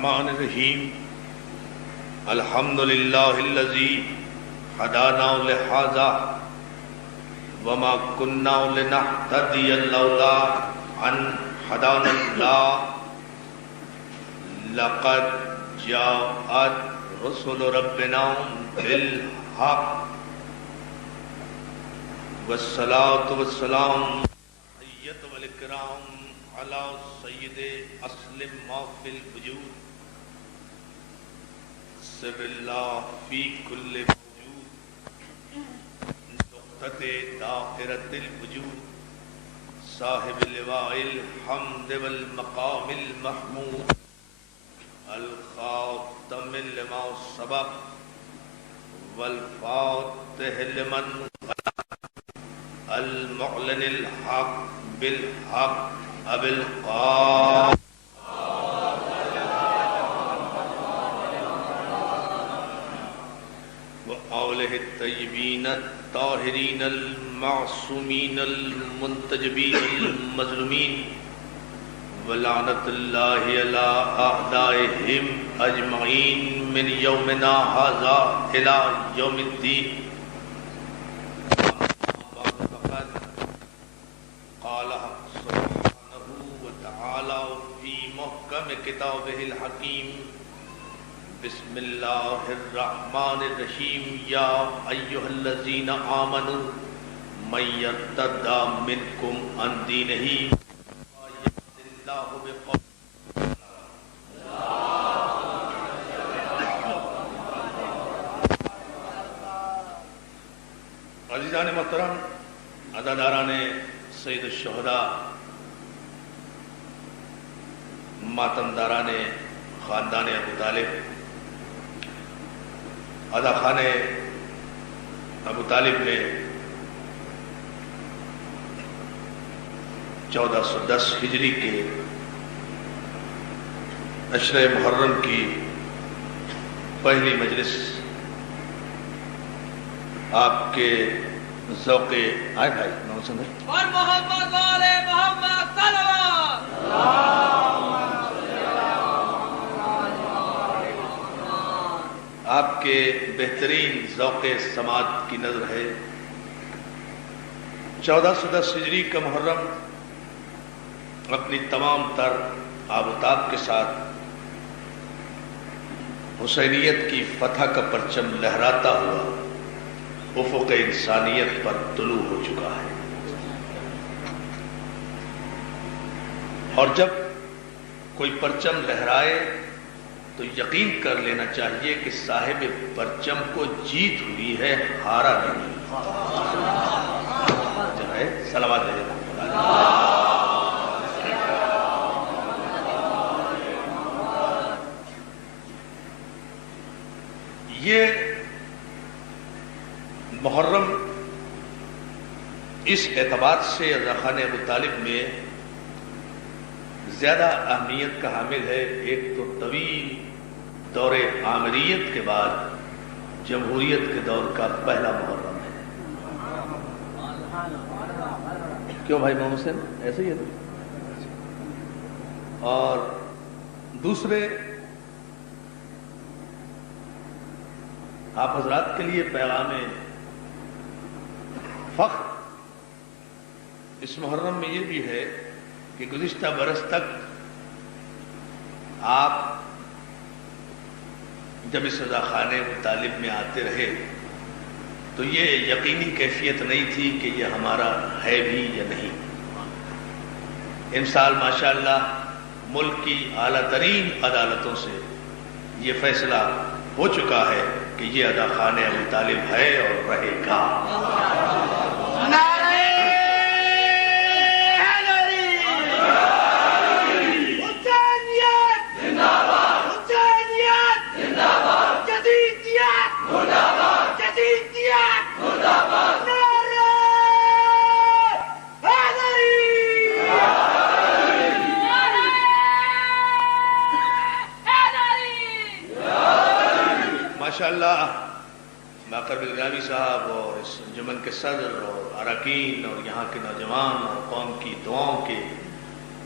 الرحمن الرحیم الحمد للہ الذی ہدانا لہذا وما كنا لنهتدی لولا ان ہدانا اللہ لقد جاءت رسل ربنا بالحق والصلاة والسلام حیت والاکرام علی سید اسلم ما فی الوجود سر اللہ فی کل موجود نقطۃ دائرۃ الوجود صاحب لواء الحمد والمقام المحمود الخاتم لما سبق والفاتح لمن المعلن الحق بالحق ابی القاسم وآلہ الطیبین الطاہرین المعصومین المنتجبین المظلومین ولعنت اللہ علی اعدائہم اجمعین من یومنا ھذا الی یوم الدین. قال سبحانہ وتعالی فی محکم کتابہ الحکیم بسم اللہ الرحمن الرحیم یا ایہا الذین آمنوا من یرتد منکم عن دینہ فیأت اللہ بقوم. عزیزان محترم، عزاداران سید الشہداء، ماتمداران خاندان ابو طالب، ادا خان ابو طالب نے 1410 ہجری کے عشرہ محرم کی پہلی مجلس آپ کے ذوق آئے بھائی اور محمد والے محمد صلوات آپ کے بہترین ذوق سماعت کی نظر ہے. 1410 ہجری کا محرم اپنی تمام تر آب و تاب کے ساتھ حسینیت کی فتح کا پرچم لہراتا ہوا افق انسانیت پر طلوع ہو چکا ہے. اور جب کوئی پرچم لہرائے تو یقین کر لینا چاہیے کہ صاحب پرچم کو جیت ہوئی ہے، ہارا نہیں. جو ہے صلوات یہ محرم اس اعتبار سے رضا خان ابو طالب میں زیادہ اہمیت کا حامل ہے. ایک تو طویل دور آمریت کے بعد جمہوریت کے دور کا پہلا محرم ہے. کیوں بھائی محمد حسین ایسے ہی ہے؟ اور دوسرے آپ حضرات کے لیے پیغام فخر اس محرم میں یہ بھی ہے کہ گزشتہ برس تک آپ جب اس رضا خان ابو طالب میں آتے رہے تو یہ یقینی کیفیت نہیں تھی کہ یہ ہمارا ہے بھی یا نہیں. ان سال ماشاءاللہ ملک کی اعلیٰ ترین عدالتوں سے یہ فیصلہ ہو چکا ہے کہ یہ رضا خان ابو طالب ہے اور رہے گا. ماشاءاللہ باقر بلگامی صاحب اور اس انجمن کے صدر اور اراکین اور یہاں کے نوجوان اور قوم کی دعاؤں کے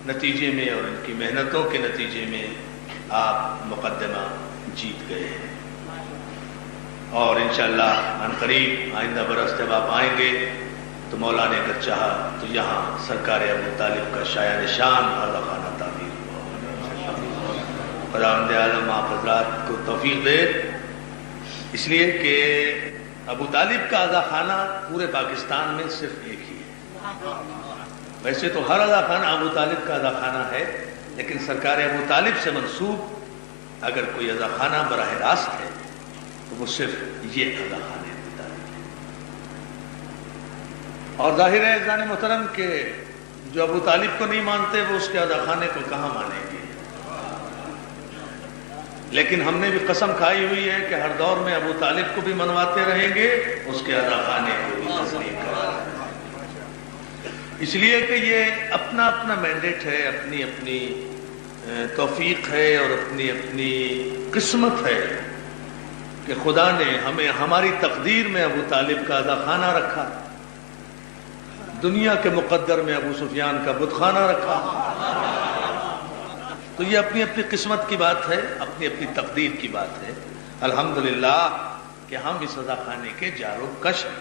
نتیجے میں اور ان کی محنتوں کے نتیجے میں آپ مقدمہ جیت گئے ہیں، اور انشاءاللہ عنقریب آئندہ برس جب آپ آئیں گے تو مولا نے اگر چاہا تو یہاں سرکار ابو طالب کا شایع نشان اعلیٰ خانہ تعمیر ہوا۔ خداوند عالم آپ حضرات کو توفیق دے، اس لیے کہ ابو طالب کا اعلیٰ خانہ پورے پاکستان میں صرف ایک ہی ہے۔ ویسے تو ہر اعلیٰ خانہ ابو طالب کا اعلیٰ خانہ ہے، لیکن سرکار ابو طالب سے منسوب اگر کوئی اعلیٰ خانہ براہ راست ہے تو وہ صرف یہ اعلیٰ خانہ ابو طالب ہے۔ اور ظاہر ہے عزیزان محترم کہ جو ابو طالب کو نہیں مانتے وہ اس کے اعلیٰ خانے کو کہاں مانیں گے، لیکن ہم نے بھی قسم کھائی ہوئی ہے کہ ہر دور میں ابو طالب کو بھی منواتے رہیں گے، اس کے اعلیٰ خانے کو بھی تسلیم کریں گے۔ اس لیے کہ یہ اپنا اپنا مینڈیٹ ہے، اپنی اپنی توفیق ہے اور اپنی اپنی قسمت ہے کہ خدا نے ہمیں ہماری تقدیر میں ابو طالب کا اعلیٰ خانہ رکھا، دنیا کے مقدر میں ابو سفیان کا بت خانہ رکھا۔ تو یہ اپنی اپنی قسمت کی بات ہے، اپنی اپنی تقدیر کی بات ہے۔ الحمدللہ کہ ہم اس اعلیٰ خانے کے جار و کش ہیں،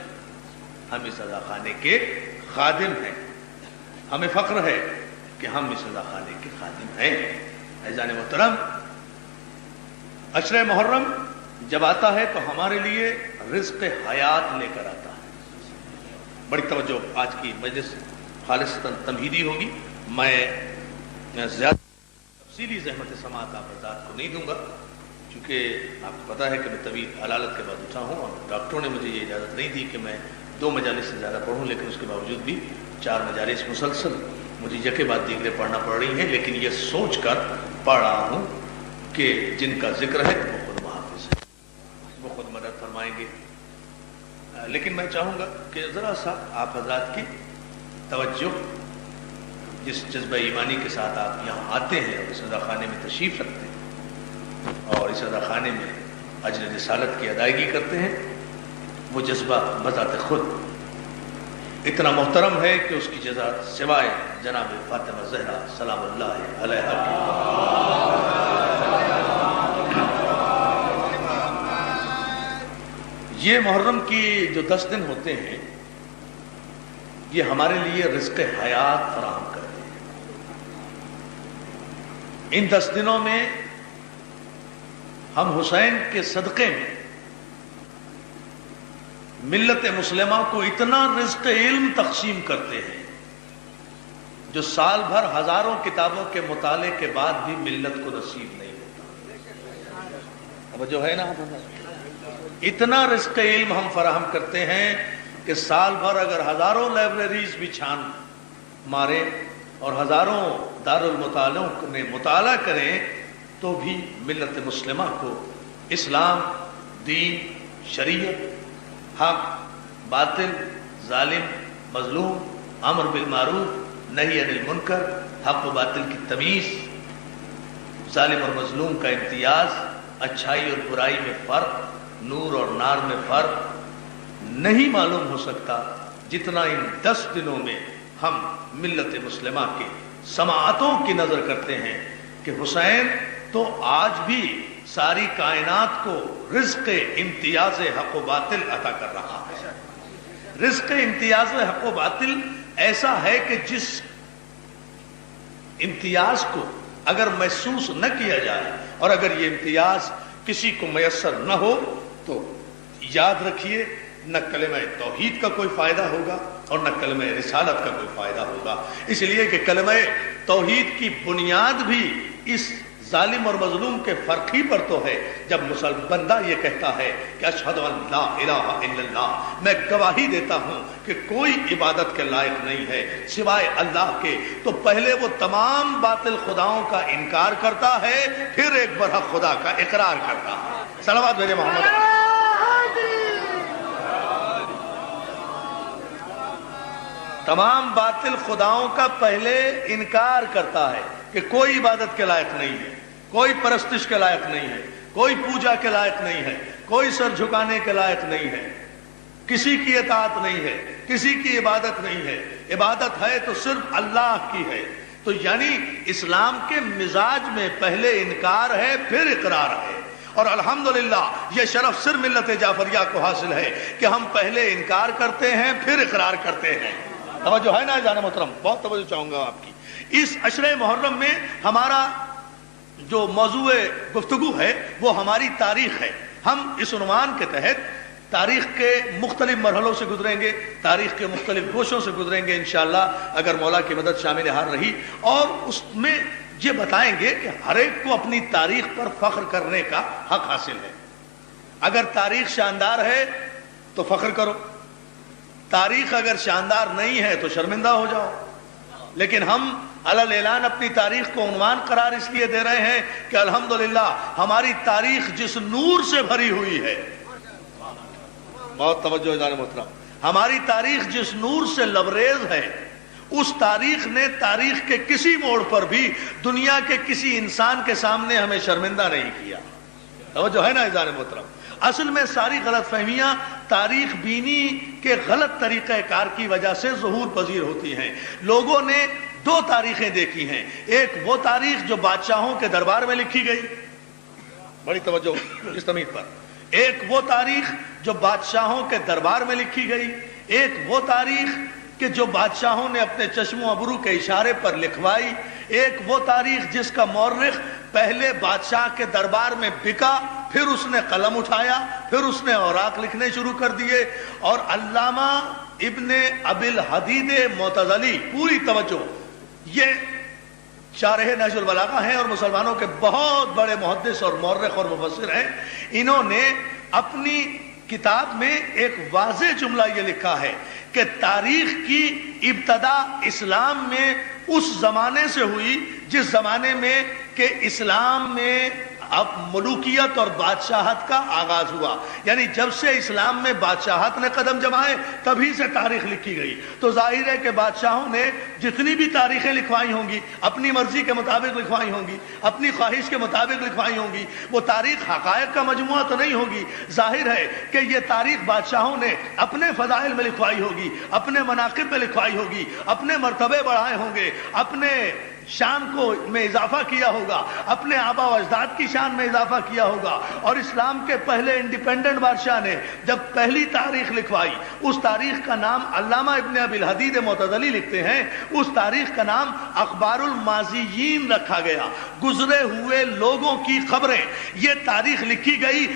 ہم اس اعلیٰ خانے کے خادم ہیں، ہمیں فخر ہے کہ ہم اس اعلیٰ خانے کے خادم ہیں۔ عزیزان محترم، عشر محرم جب آتا ہے تو ہمارے لیے رزق حیات لے کر آتا ہے۔ بڑی توجہ، آج کی مجلس خالصتاً تمہیدی ہوگی، میں زیادہ تفصیلی زحمت سماعت آپ حضرات کو نہیں دوں گا، چونکہ آپ کو پتہ ہے کہ میں طویل علالت کے بعد اٹھا ہوں اور ڈاکٹروں نے مجھے یہ اجازت نہیں دی کہ میں 2 مجالس سے زیادہ پڑھوں، لیکن اس کے باوجود بھی 4 مجالس مسلسل مجھے یکے بعد دیگرے پڑھنا پڑ رہی ہیں، لیکن یہ سوچ کر پڑھ رہا ہوں کہ جن کا ذکر ہے وہ خود محافظ ہے، وہ خود مدد فرمائیں گے۔ لیکن میں چاہوں گا کہ ذرا سا آپ حضرات کی توجہ، جس جذبہ ایمانی کے ساتھ آپ یہاں آتے ہیں اور اس اعلیٰ خانے میں تشریف رکھتے ہیں اور اس اعلیٰ خانے میں اجر رسالت کی ادائیگی کرتے ہیں، وہ جذبہ بذات خود اتنا محترم ہے کہ اس کی جزا سوائے جناب فاطمہ زہرا سلام اللہ علیہا کی یہ محرم کی جو 10 دن ہوتے ہیں یہ ہمارے لیے رزق حیات فراہم کرتے ہیں۔ ان 10 دنوں میں ہم حسین کے صدقے میں ملت مسلمہ کو اتنا رزق علم تقسیم کرتے ہیں جو سال بھر ہزاروں کتابوں کے مطالعے کے بعد بھی ملت کو نصیب نہیں ہوتا۔ اب جو ہے نا، اتنا رزق علم ہم فراہم کرتے ہیں کہ سال بھر اگر ہزاروں لائبریریز بھی چھان مارے اور ہزاروں دارالمطالعوں میں مطالعہ کریں تو بھی ملت مسلمہ کو اسلام، دین، شریعت، حق، باطل، ظالم، مظلوم، امر بالمعروف، نہی عن المنکر، حق و باطل کی تمیز، ظالم اور مظلوم کا امتیاز، اچھائی اور برائی میں فرق، نور اور نار میں فرق نہیں معلوم ہو سکتا جتنا ان 10 دنوں میں ہم ملت مسلمہ کے سماعتوں کی نظر کرتے ہیں کہ حسین تو آج بھی ساری کائنات کو رزق امتیاز حق و باطل عطا کر رہا ہے۔ رزق امتیاز حق و باطل ایسا ہے کہ جس امتیاز کو اگر محسوس نہ کیا جائے اور اگر یہ امتیاز کسی کو میسر نہ ہو تو یاد رکھیے نہ کلمہ توحید کا کوئی فائدہ ہوگا اور نہ کلمہ رسالت کا کوئی فائدہ ہوگا، اس لیے کہ کلمہ توحید کی بنیاد بھی اس ظالم اور مظلوم کے فرق ہی پر تو ہے۔ جب مسلمان بندہ یہ کہتا ہے کہ اشہد ان لا الہ الا اللہ، میں گواہی دیتا ہوں کہ کوئی عبادت کے لائق نہیں ہے سوائے اللہ کے، تو پہلے وہ تمام باطل خداؤں کا انکار کرتا ہے، پھر ایک برحق خدا کا اقرار کرتا ہے۔ صلوات بھیجے محمد۔ تمام باطل خداؤں کا پہلے انکار کرتا ہے کہ کوئی عبادت کے لائق نہیں ہے، کوئی پرستش کے لائق نہیں ہے، کوئی پوجا کے لائق نہیں ہے، کوئی سر جھکانے کے لائق نہیں ہے، کسی کی اطاعت نہیں ہے، کسی کی عبادت نہیں ہے، عبادت ہے تو صرف اللہ کی ہے۔ تو یعنی اسلام کے مزاج میں پہلے انکار ہے پھر اقرار ہے، اور الحمدللہ یہ شرف صرف ملت جعفریہ کو حاصل ہے کہ ہم پہلے انکار کرتے ہیں پھر اقرار کرتے ہیں۔ توجہ ہے نا جان محترم؟ بہت توجہ چاہوں گا آپ کی۔ اس عشرہ محرم میں ہمارا جو موضوع گفتگو ہے وہ ہماری تاریخ ہے۔ ہم اس عنوان کے تحت تاریخ کے مختلف مرحلوں سے گزریں گے، تاریخ کے مختلف گوشوں سے گزریں گے انشاءاللہ اگر مولا کی مدد شامل حال رہی، اور اس میں یہ بتائیں گے کہ ہر ایک کو اپنی تاریخ پر فخر کرنے کا حق حاصل ہے۔ اگر تاریخ شاندار ہے تو فخر کرو، تاریخ اگر شاندار نہیں ہے تو شرمندہ ہو جاؤ، لیکن ہم علل اعلان اپنی تاریخ کو عنوان قرار اس لیے دے رہے ہیں کہ الحمدللہ ہماری تاریخ جس نور سے بھری ہوئی ہے، بہت توجہ جان محترم، ہماری تاریخ جس نور سے لبریز ہے، اس تاریخ نے تاریخ کے کسی موڑ پر بھی دنیا کے کسی انسان کے سامنے ہمیں شرمندہ نہیں کیا۔ توجہ ہے نا جان محترم؟ اصل میں ساری غلط فہمیاں تاریخ بینی کے غلط طریقہ کار کی وجہ سے ظہور پذیر ہوتی ہیں۔ لوگوں نے دو تاریخیں دیکھی ہیں، ایک وہ تاریخ جو بادشاہوں کے دربار میں لکھی گئی، بڑی توجہ اس تمید پر، ایک وہ تاریخ جو بادشاہوں کے دربار میں لکھی گئی، ایک وہ تاریخ کہ جو بادشاہوں نے اپنے چشم و ابرو کے اشارے پر لکھوائی، ایک وہ تاریخ جس کا مورخ پہلے بادشاہ کے دربار میں بکا، پھر اس نے قلم اٹھایا، پھر اس نے اوراق لکھنے شروع کر دیے، اور علامہ ابن ابی الحدید معتزلی، پوری توجہ، یہ شارح نہج البلاغہ ہیں اور مسلمانوں کے بہت بڑے محدث اور مورخ اور مفسر ہیں، انہوں نے اپنی کتاب میں ایک واضح جملہ یہ لکھا ہے کہ تاریخ کی ابتدا اسلام میں اس زمانے سے ہوئی جس زمانے میں کہ اسلام میں اب ملوکیت اور بادشاہت کا آغاز ہوا، یعنی جب سے اسلام میں بادشاہت نے قدم جمائے تبھی سے تاریخ لکھی گئی۔ تو ظاہر ہے کہ بادشاہوں نے جتنی بھی تاریخیں لکھوائی ہوں گی اپنی مرضی کے مطابق لکھوائی ہوں گی، اپنی خواہش کے مطابق لکھوائی ہوں گی، وہ تاریخ حقائق کا مجموعہ تو نہیں ہوگی۔ ظاہر ہے کہ یہ تاریخ بادشاہوں نے اپنے فضائل میں لکھوائی ہوگی، اپنے مناقب میں لکھوائی ہوگی، اپنے مرتبے بڑھائے ہوں گے، اپنے شان کو میں اضافہ کیا ہوگا، اپنے آبا و اجداد کی شان میں اضافہ کیا ہوگا۔ اور اسلام کے پہلے انڈیپینڈنٹ بادشاہ نے جب پہلی تاریخ لکھوائی، اس تاریخ کا نام علامہ ابن ابی الحدید معتزلی لکھتے ہیں، اس تاریخ کا نام اخبار الماضیین رکھا گیا، گزرے ہوئے لوگوں کی خبریں۔ یہ تاریخ لکھی گئی،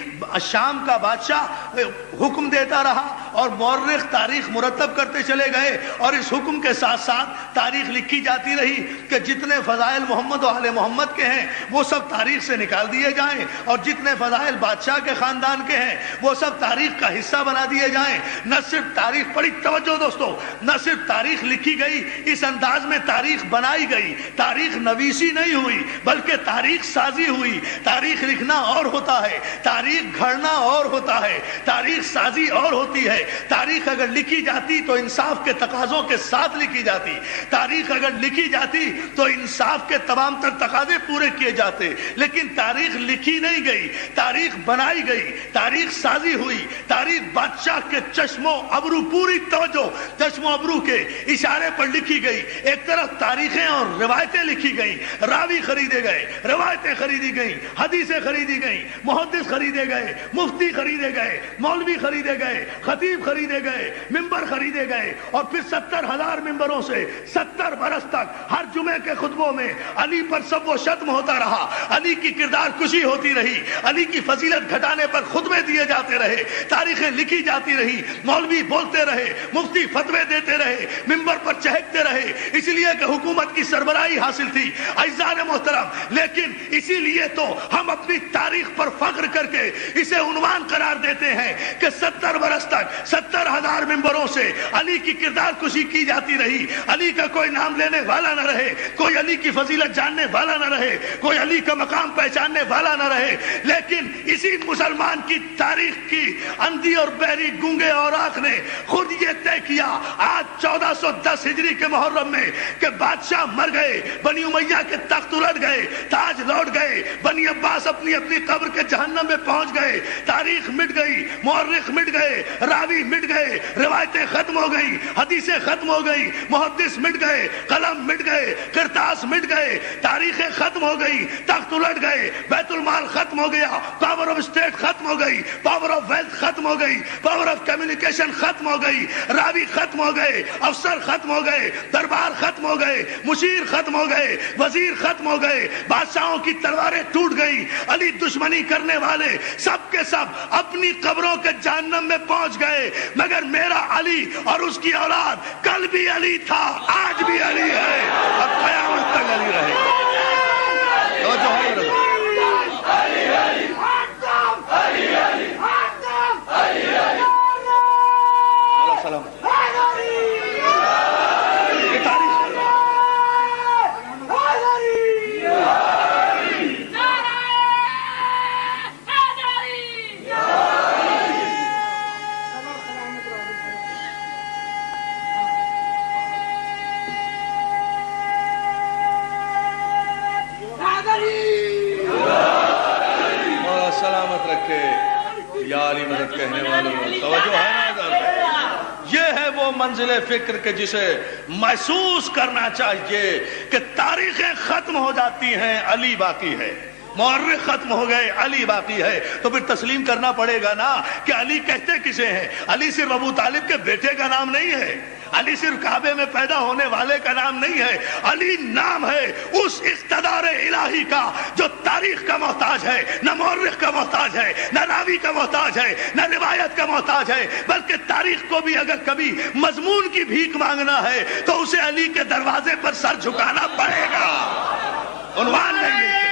شام کا بادشاہ حکم دیتا رہا اور مورخ تاریخ مرتب کرتے چلے گئے، اور اس حکم کے ساتھ ساتھ تاریخ لکھی جاتی رہی کہ جتنے فضائل محمد و آل محمد کے ہیں وہ سب تاریخ سے نکال دیے جائیں، اور جتنے فضائل بادشاہ کے خاندان کے ہیں وہ سب تاریخ کا حصہ بنا دیے جائیں۔ نہ صرف تاریخ، بڑی توجہ دوستو، نہ صرف تاریخ لکھی گئی، اس انداز میں تاریخ بنائی گئی، تاریخ نویسی نہیں ہوئی بلکہ تاریخ سازی ہوئی۔ تاریخ لکھنا اور ہوتا ہے، تاریخ گھڑنا اور ہوتا ہے، تاریخ سازی اور ہوتی ہے۔ تاریخ اگر لکھی جاتی تو انصاف کے تقاضوں کے ساتھ لکھی جاتی، تاریخ اگر لکھی جاتی تو انصاف کے تمام تر تقاضے پورے کیے جاتے، لیکن تاریخ لکھی نہیں گئی، تاریخ بنائی گئی، تاریخ سازی ہوئی، تاریخ بادشاہ کے چشم و ابرو، پوری توجہ، چشم و ابرو کے اشارے پر لکھی گئی۔ ایک طرف تاریخیں اور روایتیں لکھی گئیں، راوی خریدے گئے، روایتیں خریدی گئیں، حدیثیں خریدی گئیں، محدث خریدے گئے، مفتی خریدے گئے، مولوی خریدے گئے، خطیب خریدے گئے، ممبر خریدے گئے، اور پھر 70,000 ممبروں سے 70 برس تک ہر جمعے کے خطبوں میں علی پر سب و شتم ہوتا رہا، علی کی کردار کشی ہوتی رہی، علی کی فضیلت گھٹانے پر خطبے دیے جاتے رہے، تاریخیں لکھی جاتی رہی، مولوی بولتے رہے، مفتی فتوے دیتے رہے، ممبر پر چہکتے رہے، اس لیے کہ حکومت کی سربراہی حاصل تھی۔ اعزائے محترم، لیکن اسی لیے تو ہم اپنی تاریخ پر فخر کر کے اسے عنوان قرار دیتے ہیں کہ 70 برس تک 70,000 ممبروں سے علی کی کردار کشی کی جاتی رہی، علی کا کوئی نام لینے والا نہ رہے، کوئی علی کی فضیلت جاننے والا نہ رہے، کوئی علی کا مقام پہچاننے والا نہ رہے۔ لیکن اسی مسلمان کی تاریخ کی اندھی اور بہری گونگے اوراق نے خود یہ طے کیا آج 1410 ہجری کے محرم میں کہ بادشاہ مر گئے، بنی امیہ کے تخت الٹ گئے، تاج لوٹ گئے، بنی عباس اپنی اپنی قبر کے جہنم میں پہنچ گئے، تاریخ مٹ گئی، مورخ مٹ گئے، راوی مٹ گئے، روایتیں ختم ہو گئی، حدیثیں ختم ہو گئی، محدث مٹ گئے، قلم مٹ گئے، کرتاز عباس مٹ گئے، تاریخیں ختم ہو گئی، تخت الٹ گئے، بیت المال ختم ہو گیا، پاور آف اسٹیٹ ختم ہو گئی، پاور آف ویلتھ ختم ہو گئی، پاور آف کمیونیکیشن ختم ہو گئی، راوی ختم ہو گئے، افسر ختم ہو گئے، دربار ختم ہو گئے، مشیر ختم ہو گئے، وزیر ختم ہو گئے، بادشاہوں کی تلواریں ٹوٹ گئی، علی دشمنی کرنے والے سب کے سب اپنی قبروں کے جہنم میں پہنچ گئے، مگر میرا علی اور اس کی اولاد کل بھی علی تھا، آج بھی علی ہے اور قیامت تک علی رہے گا۔ منزل فکر کے جسے محسوس کرنا چاہیے کہ تاریخیں ختم ہو جاتی ہیں، علی باقی ہے، مورخ ختم ہو گئے، علی باقی ہے، تو پھر تسلیم کرنا پڑے گا نا کہ علی کہتے کسے ہیں؟ علی صرف ابو طالب کے بیٹے کا نام نہیں ہے، علی صرف کعبے میں پیدا ہونے والے کا نام نہیں ہے، علی نام ہے اس اقتدار الہی کا جو تاریخ کا محتاج ہے، نہ مورخ کا محتاج ہے، نہ راوی کا محتاج ہے، نہ روایت کا محتاج ہے، بلکہ تاریخ کو بھی اگر کبھی مضمون کی بھیک مانگنا ہے تو اسے علی کے دروازے پر سر جھکانا پڑے گا، عنوان نہیں ملتے،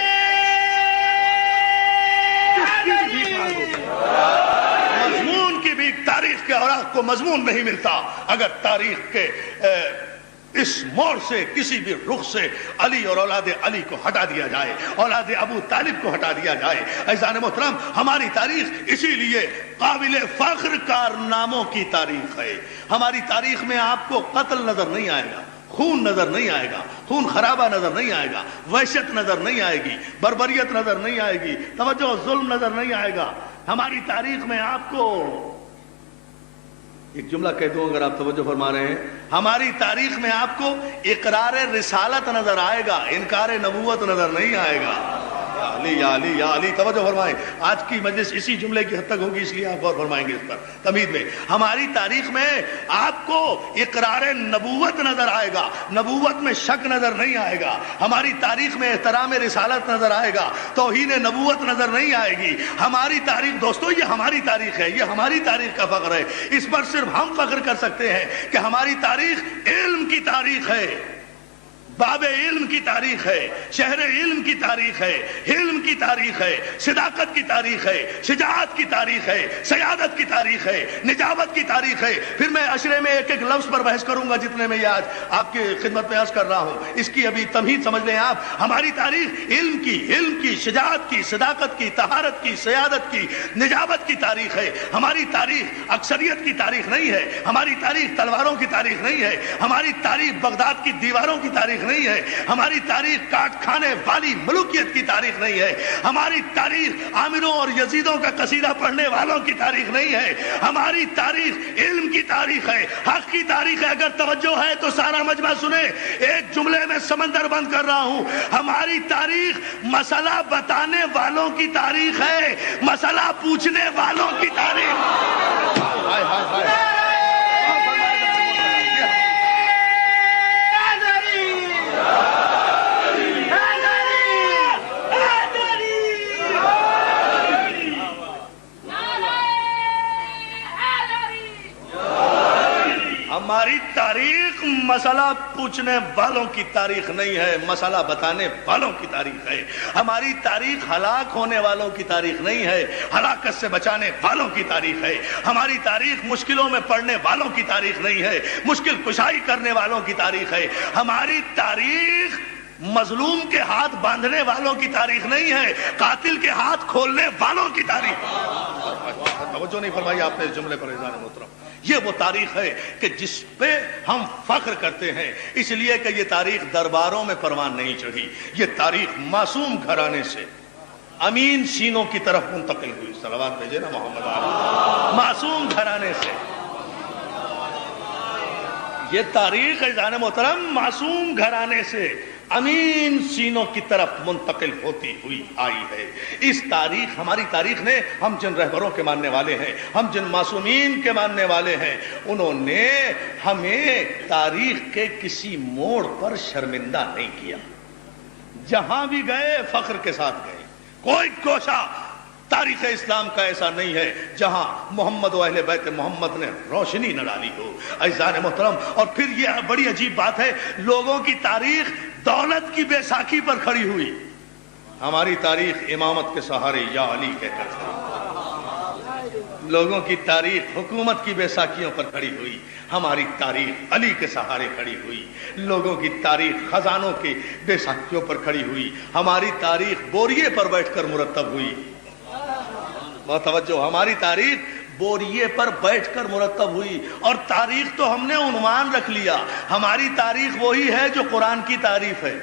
مضمون کی بھی تاریخ کے اوراق کو مضمون نہیں ملتا اگر تاریخ کے اس موڑ سے کسی بھی رخ سے علی اور اولاد علی کو ہٹا دیا جائے، اولاد ابو طالب کو ہٹا دیا جائے۔ عزیزان محترم، ہماری تاریخ اسی لیے قابل فخر کارناموں کی تاریخ ہے۔ ہماری تاریخ میں آپ کو قتل نظر نہیں آئے گا، خون نظر نہیں آئے گا، خون خرابہ نظر نہیں آئے گا، وحشت نظر نہیں آئے گی، بربریت نظر نہیں آئے گی، توجہ ظلم نظر نہیں آئے گا۔ ہماری تاریخ میں آپ کو ایک جملہ کہہ دوں اگر آپ توجہ فرما رہے ہیں، ہماری تاریخ میں آپ کو اقرار رسالت نظر آئے گا، انکار نبوت نظر نہیں آئے گا۔ علی یا علی یا علی، توجہ فرمائیں، آج کی مجلس اسی جملے کی حد تک ہوگی، اس لیے آپ غور فرمائیں گے اس پر تمہید میں۔ ہماری تاریخ میں آپ کو اقرار نبوت نظر آئے گا، نبوت میں شک نظر نہیں آئے گا۔ ہماری تاریخ میں احترام رسالت نظر آئے گا، توہین نبوت نظر نہیں آئے گی۔ ہماری تاریخ دوستو، یہ ہماری تاریخ ہے، یہ ہماری تاریخ کا فخر ہے، اس پر صرف ہم فخر کر سکتے ہیں کہ ہماری تاریخ علم کی تاریخ ہے، باب علم کی تاریخ ہے، شہر علم کی تاریخ ہے، علم کی تاریخ ہے، صداقت کی تاریخ ہے، شجاعت کی تاریخ ہے، سیادت کی تاریخ ہے، نجابت کی تاریخ ہے۔ پھر میں عشرے میں ایک ایک لفظ پر بحث کروں گا جتنے میں یہ آج آپ کی خدمت میں عرض کر رہا ہوں، اس کی ابھی تمہید سمجھ لیں آپ۔ ہماری تاریخ علم کی، شجاعت کی، صداقت کی، طہارت کی، سیادت کی، نجابت کی تاریخ ہے۔ ہماری تاریخ اکثریت کی تاریخ نہیں ہے، ہماری تاریخ تلواروں کی تاریخ نہیں ہے، ہماری تاریخ بغداد کی دیواروں کی تاریخ نہیں ہے، ہماری تاریخ کاٹ کھانے والی ملوکیت کی تاریخ نہیں ہے، ہماری تاریخ عامروں اور یزیدوں کا قصیدہ پڑھنے والوں کی تاریخ نہیں ہے، ہماری تاریخ علم کی تاریخ ہے، حق کی تاریخ ہے۔ اگر توجہ ہے تو سارا مجمع سنیں، ایک جملے میں سمندر بند کر رہا ہوں، ہماری تاریخ مسئلہ بتانے والوں کی تاریخ ہے، مسئلہ پوچھنے والوں کی تاریخ۔ ہائے ہائے ہائے، ہماری تاریخ مسئلہ پوچھنے والوں کی تاریخ نہیں ہے، مسئلہ بتانے والوں کی تاریخ ہے۔ ہماری تاریخ ہلاک ہونے والوں کی تاریخ نہیں ہے، ہلاکت سے بچانے والوں کی تاریخ ہے۔ ہماری تاریخ مشکلوں میں پڑنے والوں کی تاریخ نہیں ہے، مشکل کشائی کرنے والوں کی تاریخ ہے۔ ہماری تاریخ مظلوم کے ہاتھ باندھنے والوں کی تاریخ نہیں ہے، قاتل کے ہاتھ کھولنے والوں کی تاریخ۔ توجہ نہیں فرمائی آپ نے اس جملے پر عزیزان محترم، یہ وہ تاریخ ہے کہ جس پہ ہم فخر کرتے ہیں، اس لیے کہ یہ تاریخ درباروں میں پروان نہیں چڑھی، یہ تاریخ معصوم گھرانے سے امین سینوں کی طرف منتقل ہوئی۔ صلوات بھیجے نا محمد علیہ، معصوم گھرانے سے یہ تاریخ عزیزان محترم معصوم گھرانے سے امین سینوں کی طرف منتقل ہوتی ہوئی آئی ہے. اس تاریخ، ہماری تاریخ نے، ہم جن رہبروں کے ماننے والے ہیں، ہم جن معصومین کے ماننے والے ہیں، انہوں نے ہمیں تاریخ کے کسی موڑ پر شرمندہ نہیں کیا. جہاں بھی گئے فخر کے ساتھ گئے. کوئی گوشہ تاریخ اسلام کا ایسا نہیں ہے جہاں محمد و اہل بیت محمد نے روشنی نہ ڈالی ہو. عزیزان محترم، اور پھر یہ بڑی عجیب بات ہے، لوگوں کی تاریخ دولت کی بیساکھی پر کھڑی ہوئی، ہماری تاریخ امامت کے سہارے یا علی کہہ کر کھڑی. لوگوں کی تاریخ حکومت کی بیساکھیوں پر کھڑی ہوئی، ہماری تاریخ علی کے سہارے کھڑی ہوئی. لوگوں کی تاریخ خزانوں کی بیساکھیوں پر کھڑی ہوئی، ہماری تاریخ بوریے پر بیٹھ کر مرتب ہوئی. بہت توجہ، ہماری تاریخ بوریے پر بیٹھ کر مرتب ہوئی. اور تاریخ تو ہم نے عنوان رکھ لیا، ہماری تاریخ وہی ہے جو قرآن کی تعریف ہے.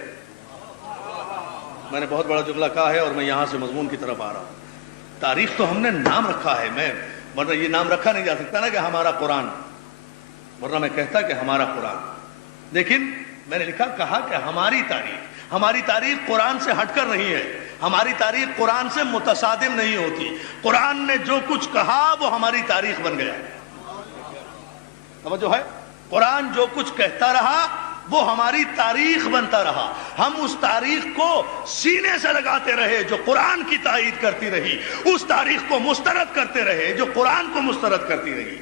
میں نے بہت بڑا جملہ کہا ہے اور میں یہاں سے مضمون کی طرف آ رہا ہوں. تاریخ تو ہم نے نام رکھا ہے، میں ورنہ یہ نام رکھا نہیں جا سکتا نا کہ ہمارا قرآن، ورنہ میں کہتا کہ ہمارا قرآن. لیکن میں نے کہا کہ ہماری تاریخ قرآن سے ہٹ کر نہیں ہے، ہماری تاریخ قرآن سے متصادم نہیں ہوتی. قرآن نے جو کچھ کہا وہ ہماری تاریخ بن گیا. توجہ ہے، قرآن جو کچھ کہتا رہا وہ ہماری تاریخ بنتا رہا. ہم اس تاریخ کو سینے سے لگاتے رہے جو قرآن کی تائید کرتی رہی، اس تاریخ کو مسترد کرتے رہے جو قرآن کو مسترد کرتی رہی.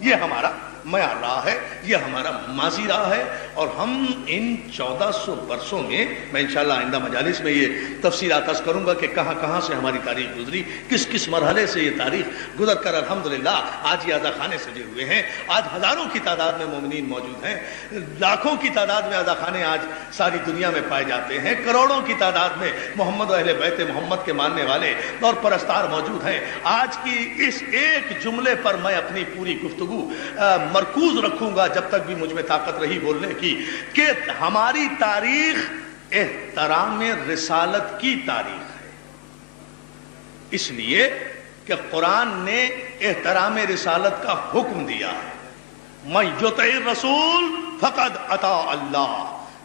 یہ ہمارا معیار رہا ہے، یہ ہمارا ماضی رہا ہے. اور ہم ان 1400 برسوں میں انشاءاللہ آئندہ مجالس میں یہ تفصیلات عرض کروں گا کہ کہاں کہاں سے ہماری تاریخ گزری، کس کس مرحلے سے یہ تاریخ گزر کر الحمدللہ آج یہ عزاخانے سجے ہوئے ہیں. آج ہزاروں کی تعداد میں مومنین موجود ہیں، لاکھوں کی تعداد میں عزاخانے آج ساری دنیا میں پائے جاتے ہیں، کروڑوں کی تعداد میں محمد و اہل بیت محمد کے ماننے والے اور پرستار موجود ہیں. آج کی اس ایک جملے پر میں اپنی پوری گفتگو مرکوز رکھوں گا جب تک بھی مجھ میں طاقت رہی بولنے کی، کہ ہماری تاریخ احترام رسالت کی تاریخ ہے. اس لیے کہ قرآن نے احترام رسالت کا حکم دیا ہے. من یطع الرسول فقد اطاع اللہ،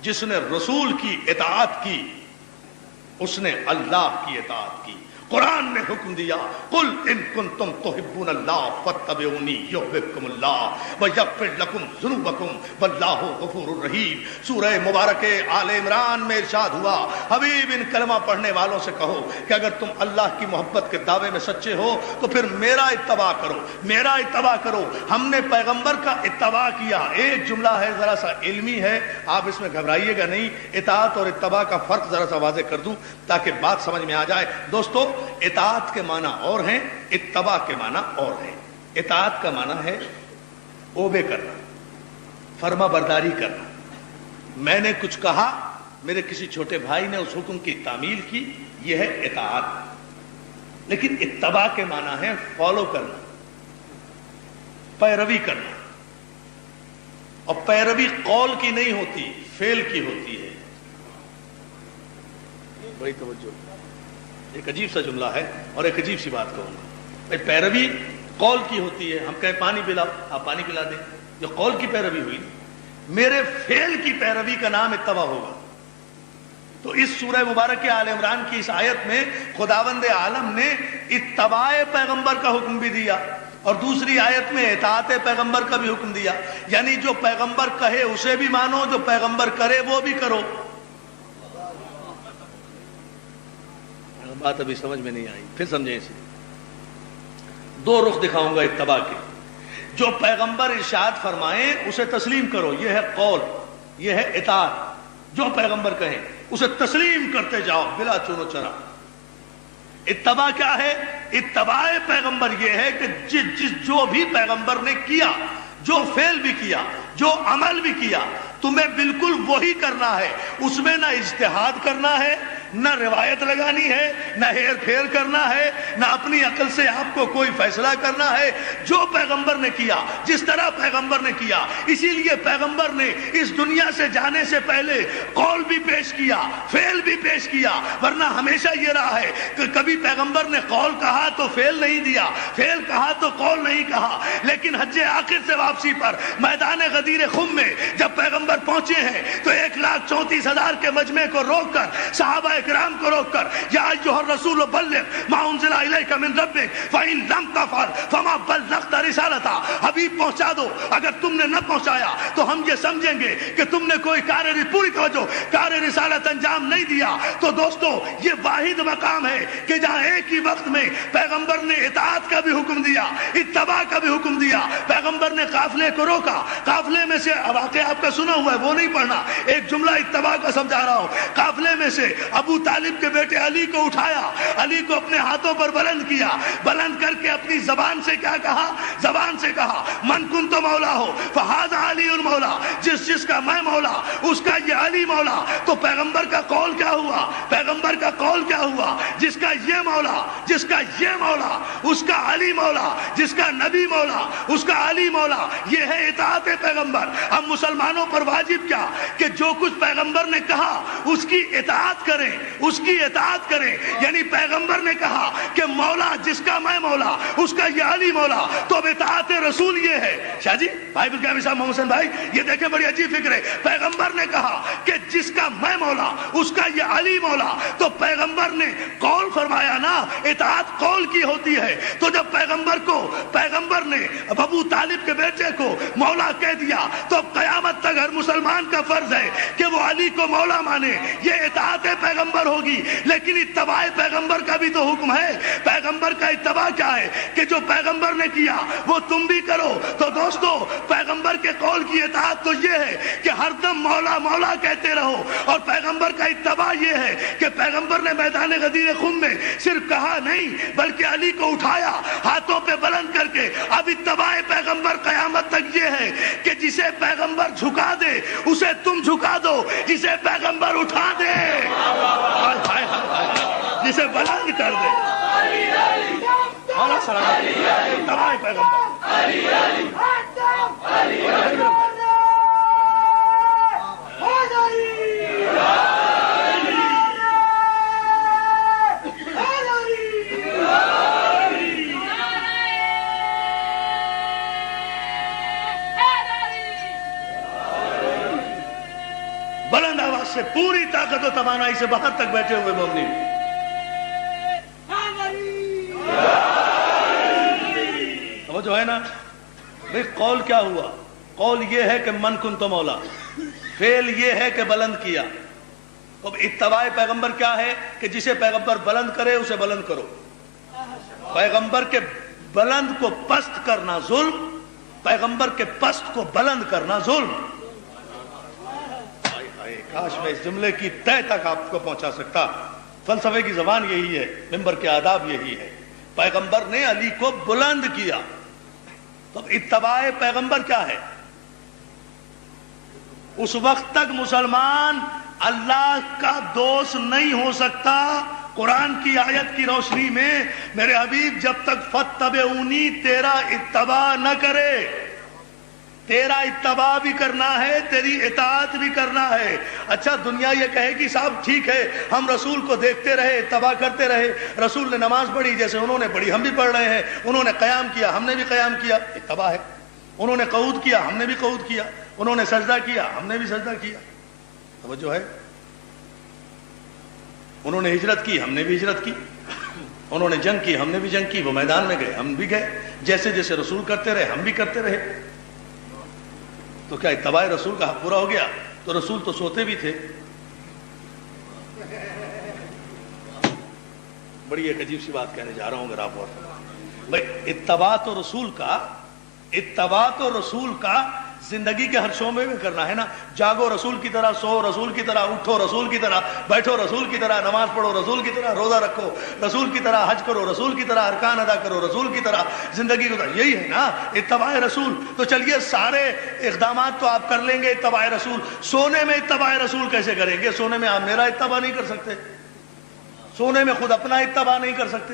جس نے رسول کی اطاعت کی اس نے اللہ کی اطاعت کی. قرآن نے حکم دیا، قل ان کنتم تحبون اللہ فاتبعونی یحببکم اللہ ویغفر لکم ذنوبکم واللہ غفور الرحیم. سورہ مبارک آل عمران میں ارشاد ہوا، حبیب ان کلمہ پڑھنے والوں سے کہو کہ اگر تم اللہ کی محبت کے دعوے میں سچے ہو تو پھر میرا اتباع کرو، میرا اتباع کرو. ہم نے پیغمبر کا اتباع کیا. ایک جملہ ہے ذرا سا علمی ہے، آپ اس میں گھبرائیے گا نہیں. اطاعت اور اتباع کا فرق ذرا سا واضح کر دوں تاکہ بات سمجھ میں آ جائے. دوستو، اطاعت کے معنی اور ہیں، اتباع کے معنی اور ہیں. اطاعت کا معنی ہے اوبے کرنا، فرما برداری کرنا. میں نے کچھ کہا، میرے کسی چھوٹے بھائی نے اس حکم کی تعمیل کی، یہ ہے اطاعت. لیکن اتباع کے معنی ہے فالو کرنا، پیروی کرنا. اور پیروی قول کی نہیں ہوتی، فعل کی ہوتی ہے. بڑی توجہ، ایک عجیب سا جملہ ہے اور ایک عجیب سی بات کہوں گا. پیروی قول کی ہوتی ہے، ہم کہیں پانی پلاؤ، آپ پانی پلا دیں، یہ قول کی پیروی ہوئی. میرے فعل کی پیروی کا نام اتباع ہوگا. تو اس سورہ مبارک آل عمران کی اس آیت میں خداوند عالم نے اتباع پیغمبر کا حکم بھی دیا اور دوسری آیت میں اطاعت پیغمبر کا بھی حکم دیا. یعنی جو پیغمبر کہے اسے بھی مانو، جو پیغمبر کرے وہ بھی کرو. بات ابھی سمجھ میں نہیں آئی، پھر سمجھیں. اسے دو رخ دکھاؤں گا اتباع کے. جو پیغمبر ارشاد فرمائیں اسے تسلیم کرو، یہ ہے قول، یہ ہے اطاعت. جو پیغمبر کہیں اسے تسلیم کرتے جاؤ بلا چونو چرا. اتباع کیا ہے؟ اتباع پیغمبر یہ ہے کہ جو بھی پیغمبر نے کیا، جو فعل بھی کیا، جو عمل بھی کیا، تمہیں بالکل وہی کرنا ہے. اس میں نہ اجتہاد کرنا ہے، نہ روایت لگانی ہے، نہ ہیر پھیر کرنا ہے، نہ اپنی عقل سے آپ کو کوئی فیصلہ کرنا ہے. جو پیغمبر نے کیا، جس طرح پیغمبر نے کیا. اسی لیے پیغمبر نے اس دنیا سے جانے سے پہلے قول بھی پیش کیا، فعل بھی پیش کیا، ورنہ ہمیشہ یہ رہا ہے کہ کبھی پیغمبر نے قول کہا تو فعل نہیں دیا، فعل کہا تو قول نہیں کہا۔ لیکن حج آخر سے واپسی پر میدان غدیر خم میں جب پیغمبر پہنچے ہیں تو 1,34,000 کے مجمع کو روک کر، صحابہ اکرام کو روک کر، یا ایھا الرسول بلغ ما انزل الیک من ربک فإن لم تفعل فما بلغت رسالتہ، حبیب پہنچا دو، اگر تم نے نہ پہنچایا تو ہم یہ سمجھیں گے کہ تم نے کوئی پوری توجہ کار رسالت انجام نہیں دیا۔ تو دوستو یہ واحد مقام ہے کہ جہاں ایک ہی وقت میں پیغمبر نے اطاعت کا بھی حکم دیا، اتباع کا بھی حکم دیا۔ پیغمبر نے قافلے کو روکا، قافلے میں سے واقعہ آپ کا سنا ہوا ہے وہ نہیں پڑھنا، ایک جملہ اتباع کا سمجھا رہا ہوں۔ قافلے میں سے ابو طالب کے بیٹے علی کو اٹھایا، علی کو اپنے ہاتھوں پر بلند کیا، بلند کر کے اپنی زبان سے کیا کہا؟ زبان سے کہا من کنت مولا ہو فہذا علی المولا، جس کا میں مولا اس کا یہ علی مولا۔ تو پیغمبر کا قول کیا ہوا؟ پیغمبر کا قول کیا ہوا؟ جس کا یہ مولا، جس کا یہ مولا اس کا علی مولا، جس کا نبی مولا اس کا علی مولا، یہ ہے اطاعت پیغمبر۔ اب مسلمانوں پر واجب کیا کہ جو کچھ پیغمبر نے کہا اس کی اطاعت کریں، اس کی اطاعت کریں۔ یعنی پیغمبر نے کہا کہ مولا جس کا میں مولا اس کا یہ علی مولا، تو اب اطاعت رسول یہ ہے۔ شاہ جی بھائی بالکل صاحب محمد حسین بھائی یہ دیکھیں بڑی عجیب فکر ہے۔ پیغمبر نے کہا کہ جس کا میں مولا اس کا یہ علی مولا، تو پیغمبر نے قول فرمایا نا، اطاعت قول کی ہوتی ہے۔ تو جب پیغمبر نے ابو طالب کے بیٹے کو مولا کہہ دیا تو اب قیامت تک ہر مسلمان کا فرض ہے کہ وہ علی کو مولا مانے، یہ اطاعت پیغمبر ہوگی۔ لیکن اتباع پیغمبر کا بھی تو حکم ہے۔ پیغمبر کا اتباع کیا ہے کہ جو پیغمبر نے کیا وہ تم بھی کرو۔ تو دوستو پیغمبر کے قول کی اطاعت تو یہ ہے کہ ہر دم مولا مولا کہتے رہو، اور پیغمبر کا اتباع یہ ہے کہ پیغمبر نے میدان غدیر خم میں صرف کہا نہیں بلکہ علی کو اٹھایا ہاتھوں پہ بلند کر کے۔ اب اتباع پیغمبر قیامت تک یہ ہے کہ جسے پیغمبر جھکا دے اسے تم جھکا دو، جسے پیغمبر اٹھا دے، جسے بلند کر دے، اتباع پیغمبر۔ بلند آواز سے پوری طاقت و توانائی سے باہر تک بیٹھے ہوئے مومنین، وہ جو ہے نا بھئی قول کیا ہوا؟ قول یہ ہے کہ من کنت مولا، فعل یہ ہے کہ بلند کیا۔ اب اتباع پیغمبر کیا ہے کہ جسے پیغمبر بلند کرے اسے بلند کرو۔ پیغمبر کے بلند کو پست کرنا ظلم، پیغمبر کے پست کو بلند کرنا ظلم۔ کاش میں اس جملے کی تہ تک آپ کو پہنچا سکتا۔ فلسفے کی زبان یہی ہے، منبر کے آداب یہی ہے۔ پیغمبر نے علی کو بلند کیا، تو اتباع پیغمبر کیا ہے؟ اس وقت تک مسلمان اللہ کا دوست نہیں ہو سکتا۔ قرآن کی آیت کی روشنی میں میرے حبیب جب تک فاتبعونی تیرا اتباع نہ کرے، تیرا اتباع بھی کرنا ہے، تیری اطاعت بھی کرنا ہے۔ اچھا دنیا یہ کہے کہ صاحب ٹھیک ہے ہم رسول کو دیکھتے رہے، اتباع کرتے رہے، رسول نے نماز پڑھی جیسے انہوں نے پڑھی ہم بھی پڑھ رہے ہیں، انہوں نے قیام کیا ہم نے بھی قیام کیا، اتباع ہے۔ انہوں نے قعود کیا ہم نے بھی قعود کیا، انہوں نے سجدہ کیا ہم نے بھی سجدہ کیا۔ توجہ ہے؟ انہوں نے ہجرت کی ہم نے بھی ہجرت کی، انہوں نے جنگ کی ہم نے بھی جنگ کی، وہ میدان میں گئے ہم بھی گئے، جیسے جیسے رسول کرتے رہے ہم بھی کرتے رہے۔ تو کیا اتباع رسول کا حق پورا ہو گیا؟ تو رسول تو سوتے بھی تھے۔ بڑی ایک عجیب سی بات کہنے جا رہا ہوں اگر آپ غور کریں بھائی، اتباع تو رسول کا زندگی کے ہر شعبے میں کرنا ہے نا۔ جاگو رسول کی طرح، سو رسول کی طرح، اٹھو رسول کی طرح، بیٹھو رسول کی طرح، نماز پڑھو رسول کی طرح، روزہ رکھو رسول کی طرح، حج کرو رسول کی طرح، ارکان ادا کرو رسول کی طرح، زندگی گزارو، یہی ہے نا اتباع رسول۔ تو چلیے سارے اقدامات تو آپ کر لیں گے اتباع رسول، سونے میں اتباع رسول کیسے کریں گے؟ سونے میں آپ میرا اتباع نہیں کر سکتے، سونے میں خود اپنا اتباع نہیں کر سکتے۔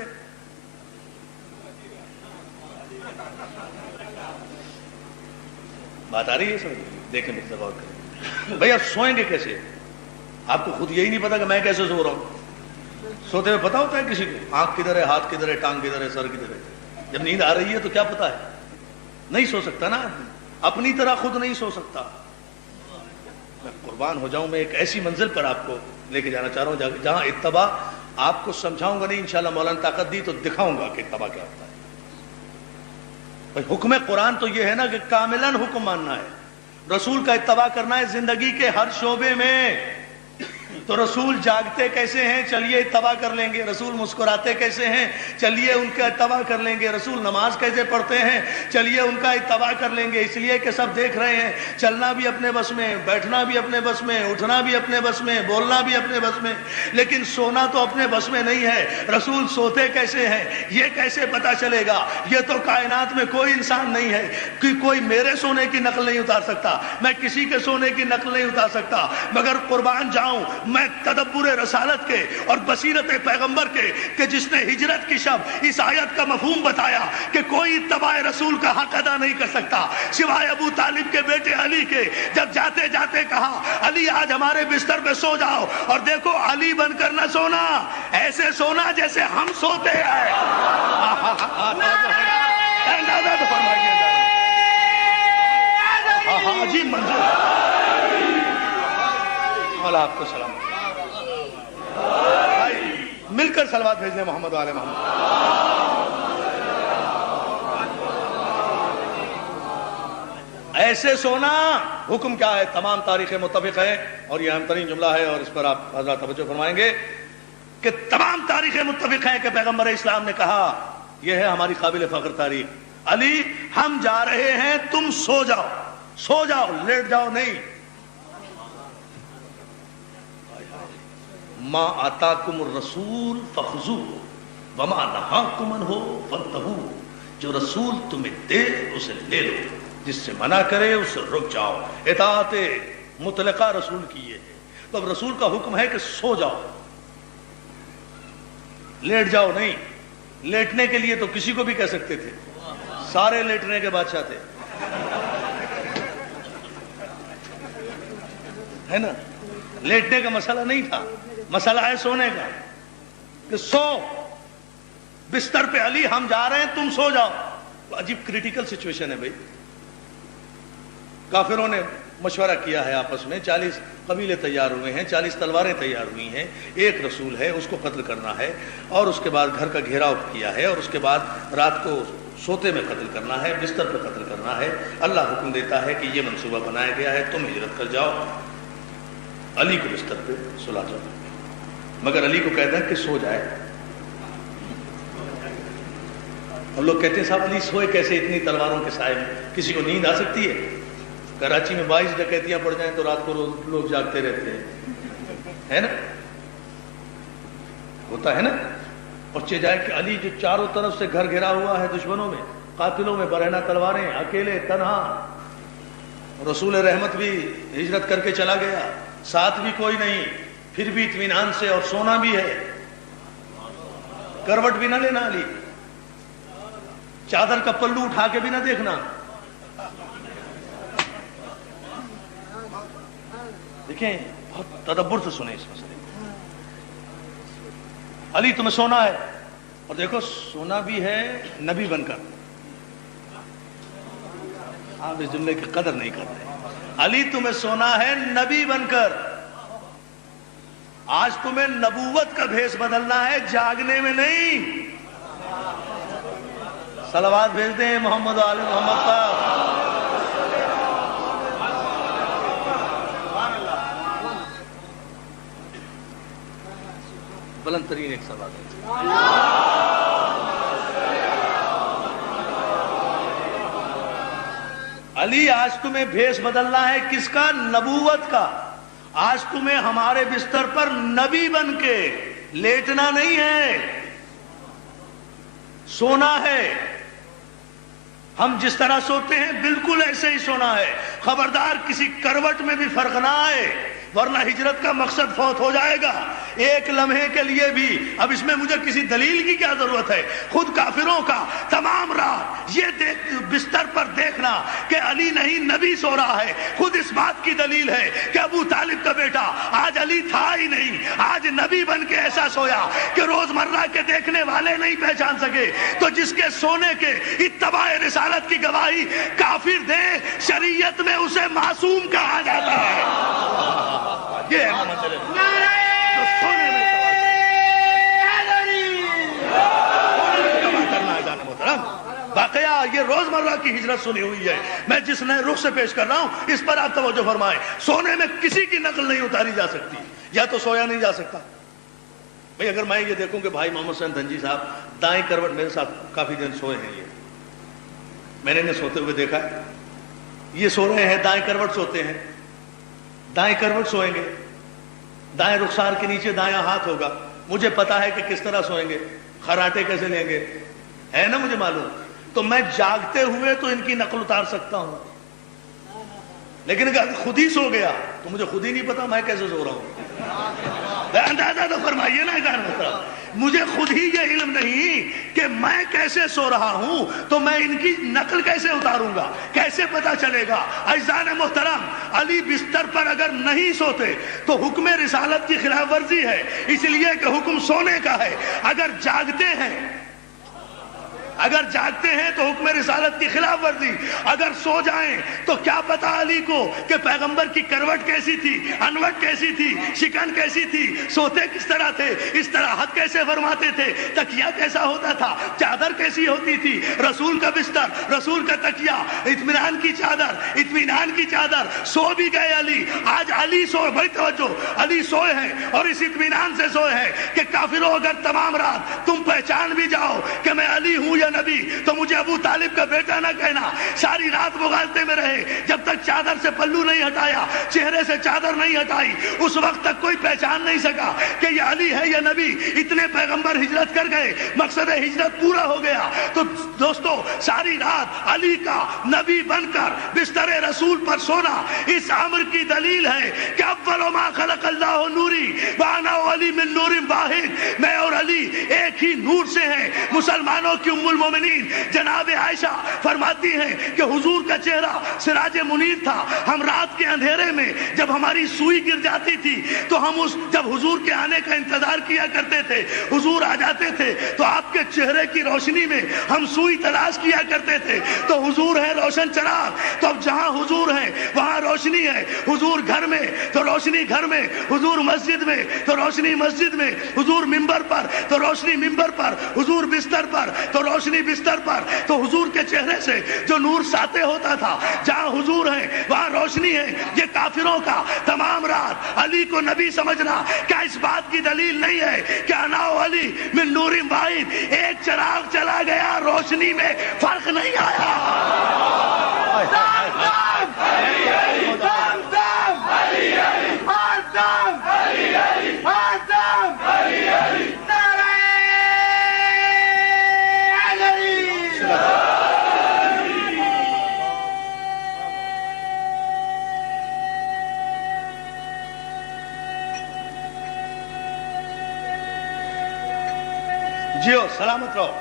بات آ رہی ہے سمجھ؟ دیکھیں غور کریں بھئی، اب سوئیں گے کیسے؟ آپ کو خود یہی نہیں پتا کہ میں کیسے سو رہا ہوں؟ سوتے ہوئے پتا ہوتا ہے کسی کو آنکھ کدھر ہے، ہاتھ کدھر ہے، ٹانگ کدھر ہے، سر کدھر ہے؟ جب نیند آ رہی ہے تو کیا پتا ہے؟ نہیں سو سکتا نا، اپنی طرح خود نہیں سو سکتا۔ میں قربان ہو جاؤں، میں ایک ایسی منزل پر آپ کو لے کے جانا چاہ رہا ہوں جہاں اتباع آپ کو سمجھاؤں گا نہیں، انشاءاللہ مولانا طاقت دی تو دکھاؤں گا کہ اتباع کیا ہوتا ہے۔ حکم قرآن تو یہ ہے نا کہ کاملاً حکم ماننا ہے، رسول کا اتباع کرنا ہے زندگی کے ہر شعبے میں۔ تو رسول جاگتے کیسے ہیں، چلیے اتباع کر لیں گے۔ رسول مسکراتے کیسے ہیں، چلیے ان کا اتباع کر لیں گے۔ رسول نماز کیسے پڑھتے ہیں، چلیے ان کا اتباع کر لیں گے، اس لیے کہ سب دیکھ رہے ہیں۔ چلنا بھی اپنے بس میں، بیٹھنا بھی اپنے بس میں، اٹھنا بھی اپنے بس میں، بولنا بھی اپنے بس میں، لیکن سونا تو اپنے بس میں نہیں ہے۔ رسول سوتے کیسے ہیں یہ کیسے پتا چلے گا؟ یہ تو کائنات میں کوئی انسان نہیں ہے کہ کوئی میرے سونے کی نقل نہیں اتار سکتا، میں کسی کے سونے کی نقل نہیں اتار سکتا، مگر قربان جاؤں میں تدبر رسالت کے اور بصیرت پیغمبر کے کہ جس نے ہجرت کی شب اس آیت کا مفہوم بتایا کہ کوئی اتباع رسول کا حق ادا نہیں کر سکتا سوائے ابو طالب کے بیٹے علی کے۔ جب جاتے جاتے کہا علی آج ہمارے بستر پہ سو جاؤ، اور دیکھو علی بن کر نہ سونا، ایسے سونا جیسے ہم سوتے ہیں۔ اندازہ تو فرمائیے، عجیب منظر۔ مولا آپ کو سلام، مل کر صلوات بھیج لیں محمد والے محمد۔ ایسے سونا حکم کیا ہے؟ تمام تاریخ متفق ہے، اور یہ اہم ترین جملہ ہے، اور اس پر آپ حضرات توجہ فرمائیں گے کہ تمام تاریخ متفق ہے کہ پیغمبر اسلام نے کہا، یہ ہے ہماری قابل فخر تاریخ، علی ہم جا رہے ہیں، تم سو جاؤ، سو جاؤ، لیٹ جاؤ نہیں۔ ما آتاکم الرسول فخذوہ وما نہاکم عنہ فانتہوا، جو رسول تمہیں دے اسے لے لو، جس سے منع کرے اس سے رک جاؤ۔ اطاعت مطلقہ رسول کی یہ ہے۔ تو اب رسول کا حکم ہے کہ سو جاؤ، لیٹ جاؤ نہیں۔ لیٹنے کے لیے تو کسی کو بھی کہہ سکتے تھے، سارے لیٹنے کے بادشاہ تھے، ہے نا؟ لیٹنے کا مسئلہ نہیں تھا، مسئلہ ہے سونے کا، کہ سو بستر پہ علی ہم جا رہے ہیں تم سو جاؤ۔ عجیب کریٹیکل سچویشن ہے بھائی۔ کافروں نے مشورہ کیا ہے آپس میں، 40 قبیلے تیار ہوئے ہیں، 40 تلواریں تیار ہوئی ہیں، ایک رسول ہے اس کو قتل کرنا ہے، اور اس کے بعد گھر کا گھیراؤ کیا ہے، اور اس کے بعد رات کو سوتے میں قتل کرنا ہے، بستر پہ قتل کرنا ہے۔ اللہ حکم دیتا ہے کہ یہ منصوبہ بنایا گیا ہے، تم ہجرت کر جاؤ، علی کو بستر پہ سلا جاؤ، مگر علی کو کہتا ہے کہ سو جائے۔ ہم لوگ کہتے ہیں صاحب علی سوئے کیسے اتنی تلواروں کے سائے میں؟ کسی کو نیند آ سکتی ہے؟ کراچی میں 22 ڈکیتیاں پڑ جائیں تو رات کو لوگ جاگتے رہتے ہیں، ہے نا؟ ہوتا ہے نا؟ پچے جائے کہ علی جو چاروں طرف سے گھر گھرا ہوا ہے دشمنوں میں، قاتلوں میں، برہنہ تلواریں، اکیلے تنہا، رسول رحمت بھی ہجرت کر کے چلا گیا، ساتھ بھی کوئی نہیں، پھر بھی اطمینان سے، اور سونا بھی ہے، کروٹ بھی نہ لینا علی، چادر کا پلو اٹھا کے بھی نہ دیکھنا۔ دیکھیں بہت تدبر سے سنیں اس مسئلے کو۔ علی تمہیں سونا ہے، اور دیکھو سونا بھی ہے نبی بن کر، آپ اس جملے کی قدر نہیں کرتے۔ علی تمہیں سونا ہے نبی بن کر، آج تمہیں نبوت کا بھیس بدلنا ہے، جاگنے میں نہیں۔ صلوات بھیج دیں محمد آل محمد پر۔ بلند ترین ایک صلوات ہے۔ علی آج تمہیں بھیس بدلنا ہے کس کا؟ نبوت کا۔ آج تمہیں ہمارے بستر پر نبی بن کے لیٹنا نہیں ہے، سونا ہے۔ ہم جس طرح سوتے ہیں بالکل ایسے ہی سونا ہے، خبردار کسی کروٹ میں بھی فرق نہ آئے، ورنہ ہجرت کا مقصد فوت ہو جائے گا ایک لمحے کے لیے بھی. اب اس میں مجھے کسی دلیل کی کیا ضرورت ہے؟ خود کافروں کا تمام رات یہ بستر پر دیکھنا کہ علی نہیں نبی سو رہا ہے، خود اس بات کی دلیل ہے کہ ابو طالب کا بیٹا آج علی تھا ہی نہیں، آج نبی بن کے ایسا سویا کہ روزمرہ کے دیکھنے والے نہیں پہچان سکے. تو جس کے سونے کے اتباع رسالت کی گواہی کافر دے، شریعت میں اسے معصوم کہا جاتا ہے. یہ ہے مسئلہ. تو سونے میں کرنا ہے جانا محترم. واقعہ یہ روزمرہ کی ہجرت سنی ہوئی ہے، میں جس نئے رخ سے پیش کر رہا ہوں اس پر آپ توجہ فرمائیں. سونے میں کسی کی نقل نہیں اتاری جا سکتی، یا تو سویا نہیں جا سکتا. بھئی اگر میں یہ دیکھوں کہ بھائی محمد حسین دھنجی صاحب دائیں کروٹ میرے ساتھ کافی دن سوئے ہیں، میں نے انہیں سوتے ہوئے دیکھا ہے، یہ سو رہے ہیں دائیں کروٹ سوتے ہیں، دائیں کروٹ سوئیں گے، دائیں رخسار کے نیچے دایاں ہاتھ ہوگا. مجھے پتا ہے کہ کس طرح سوئیں گے، خراٹے کیسے لیں گے، ہے نا مجھے معلوم. تو میں جاگتے ہوئے تو ان کی نقل اتار سکتا ہوں، لیکن اگر خود ہی سو گیا تو مجھے خود ہی نہیں پتا میں کیسے سو رہا ہوں. اندازہ تو فرمائیے نا ادھر محترم. مجھے خود ہی یہ علم نہیں کہ میں کیسے سو رہا ہوں تو میں ان کی نقل کیسے اتاروں گا، کیسے پتا چلے گا؟ عزیزان محترم، علی بستر پر اگر نہیں سوتے تو حکم رسالت کی خلاف ورزی ہے، اس لیے کہ حکم سونے کا ہے. اگر جاگتے ہیں تو حکم رسالت کی خلاف ورزی. اگر سو جائیں تو کیا پتا علی کو کہ پیغمبر کی کروٹ کیسی تھی، انوٹ کیسی تھی، شکن کیسی تھی، سوتے کس طرح تھے، استراحت کیسے فرماتے تھے، تکیہ کیسا ہوتا تھا، چادر کیسی ہوتی تھی، رسول کا بستر، رسول کا تکیہ، اطمینان کی چادر، اطمینان کی چادر. سو بھی گئے علی. آج علی سوئے، بڑی توجہ، علی سوئے ہیں اور اس اطمینان سے سوئے ہیں کہ کافروں اگر تمام رات تم پہچان بھی جاؤ کہ میں علی ہوں یا نبی تو مجھے ابو طالب کا بیٹا نہ کہنا. ساری رات مغالطے میں رہے، جب تک چادر سے پلو نہیں ہٹایا، چہرے سے چادر نہیں ہٹائی، اس وقت تک کوئی پہچان نہیں سکا کہ یہ علی ہے یا نبی. اتنے پیغمبر ہجرت کر گئے، مقصد ہجرت پورا ہو گیا. تو دوستو ساری رات علی کا نبی بن کر بستر رسول پر سونا اس امر کی دلیل ہے کہ اول ما خلق اللہ نوری وانا علی من نور واحد. میں اور علی ایک ہی نور سے ہیں. مسلمانوں کی ام المومنین جناب عائشہ فرماتی ہیں کہ حضور کا چہرہ سراج منیر تھا. ہم رات کے اندھیرے میں جب ہماری سوئی گر جاتی تھی تو ہم جب حضور کے آنے کا انتظار کیا کرتے تھے، حضور آ جاتے تھے تو آپ کے چہرے کی روشنی میں ہم سوئی تلاش کیا کرتے تھے. تو حضور ہے روشن چراغ. تو اب جہاں حضور ہے وہاں روشنی ہے. حضور گھر میں تو روشنی گھر میں، حضور مسجد میں تو روشنی مسجد میں، حضور منبر پر تو روشنی منبر پر، حضور بستر پر تو روشنی بستر پر. تو حضور کے چہرے سے جو نور ساطع ہوتا تھا، جہاں حضور ہیں وہاں روشنی ہے. یہ کافروں کا تمام رات علی کو نبی سمجھنا کیا اس بات کی دلیل نہیں ہے کہ انا علی من نور واحد؟ ایک چراغ چلا گیا، روشنی میں فرق نہیں آیا. جیو سلامت رہو.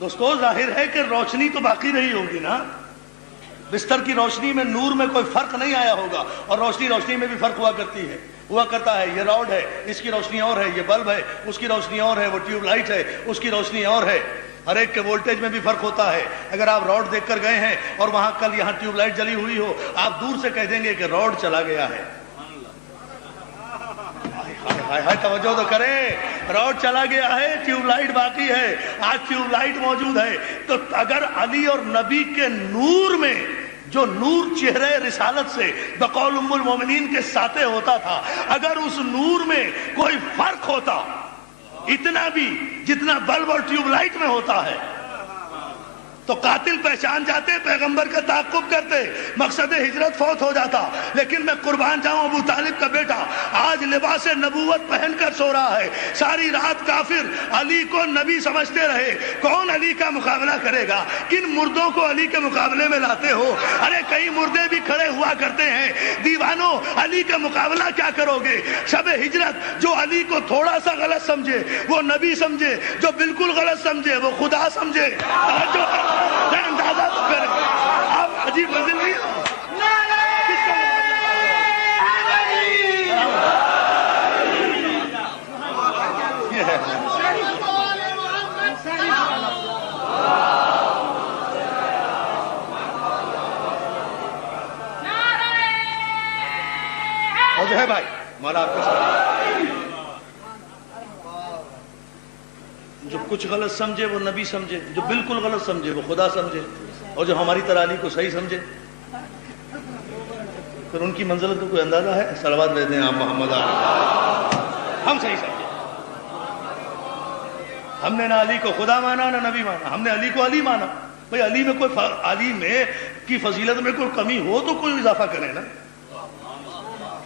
دوستو ظاہر ہے کہ روشنی تو باقی رہی ہوگی نا. بستر کی روشنی میں نور میں کوئی فرق نہیں آیا ہوگا. اور روشنی میں بھی فرق ہوا کرتا ہے. یہ راڈ ہے، اس کی روشنی اور ہے. یہ بلب ہے، اس کی روشنی اور ہے. وہ ٹیوب لائٹ ہے، اس کی روشنی اور ہے. ہر ایک کے وولٹیج میں بھی فرق ہوتا ہے. اگر آپ روڈ دیکھ کر گئے ہیں اور وہاں کل یہاں ٹیوب لائٹ جلی ہوئی ہو، آپ دور سے کہہ دیں گے کہ روڈ چلا گیا ہے. توجہ تو کریں، روڈ چلا گیا ہے، ٹیوب لائٹ باقی ہے. آج ٹیوب لائٹ موجود ہے. تو اگر علی اور نبی کے نور میں جو نور چہرے رسالت سے بقول ام المومنین کے ساطع ہوتا تھا، اگر اس نور میں کوئی فرق ہوتا اتنا بھی جتنا بلب اور ٹیوب لائٹ میں ہوتا ہے، تو قاتل پہچان جاتے، پیغمبر کا تعاقب کرتے، مقصد ہجرت فوت ہو جاتا. لیکن میں قربان جاؤں ابو طالب کا بیٹا آج لباس نبوت پہن کر سو رہا ہے. ساری رات کافر علی کو نبی سمجھتے رہے. کون علی کا مقابلہ کرے گا؟ کن مردوں کو علی کے مقابلے میں لاتے ہو؟ ارے کئی مردے بھی کھڑے ہوا کرتے ہیں. دیوانوں، علی کا مقابلہ کیا کرو گے؟ شب ہجرت جو علی کو تھوڑا سا غلط سمجھے وہ نبی سمجھے، جو بالکل غلط سمجھے وہ خدا سمجھے. جو اندازہ تو کریں. آپ عجیب منزل نہیں ہو. اور جو ہے بھائی مولا آپ کے ساتھ جو کچھ غلط سمجھے وہ نبی سمجھے، جو بالکل غلط سمجھے وہ خدا سمجھے، اور جو ہماری طرح علی کو صحیح سمجھے پھر ان کی منزلت کو کوئی اندازہ ہے؟ صلوات بھیج دیں آپ محمد علیہ. ہم صحیح سمجھے. ہم نے نہ علی کو خدا مانا نہ نبی مانا، ہم نے علی کو علی مانا. بھئی علی میں کوئی علی میں کی فضیلت میں کوئی کمی ہو تو کوئی اضافہ کرے نا.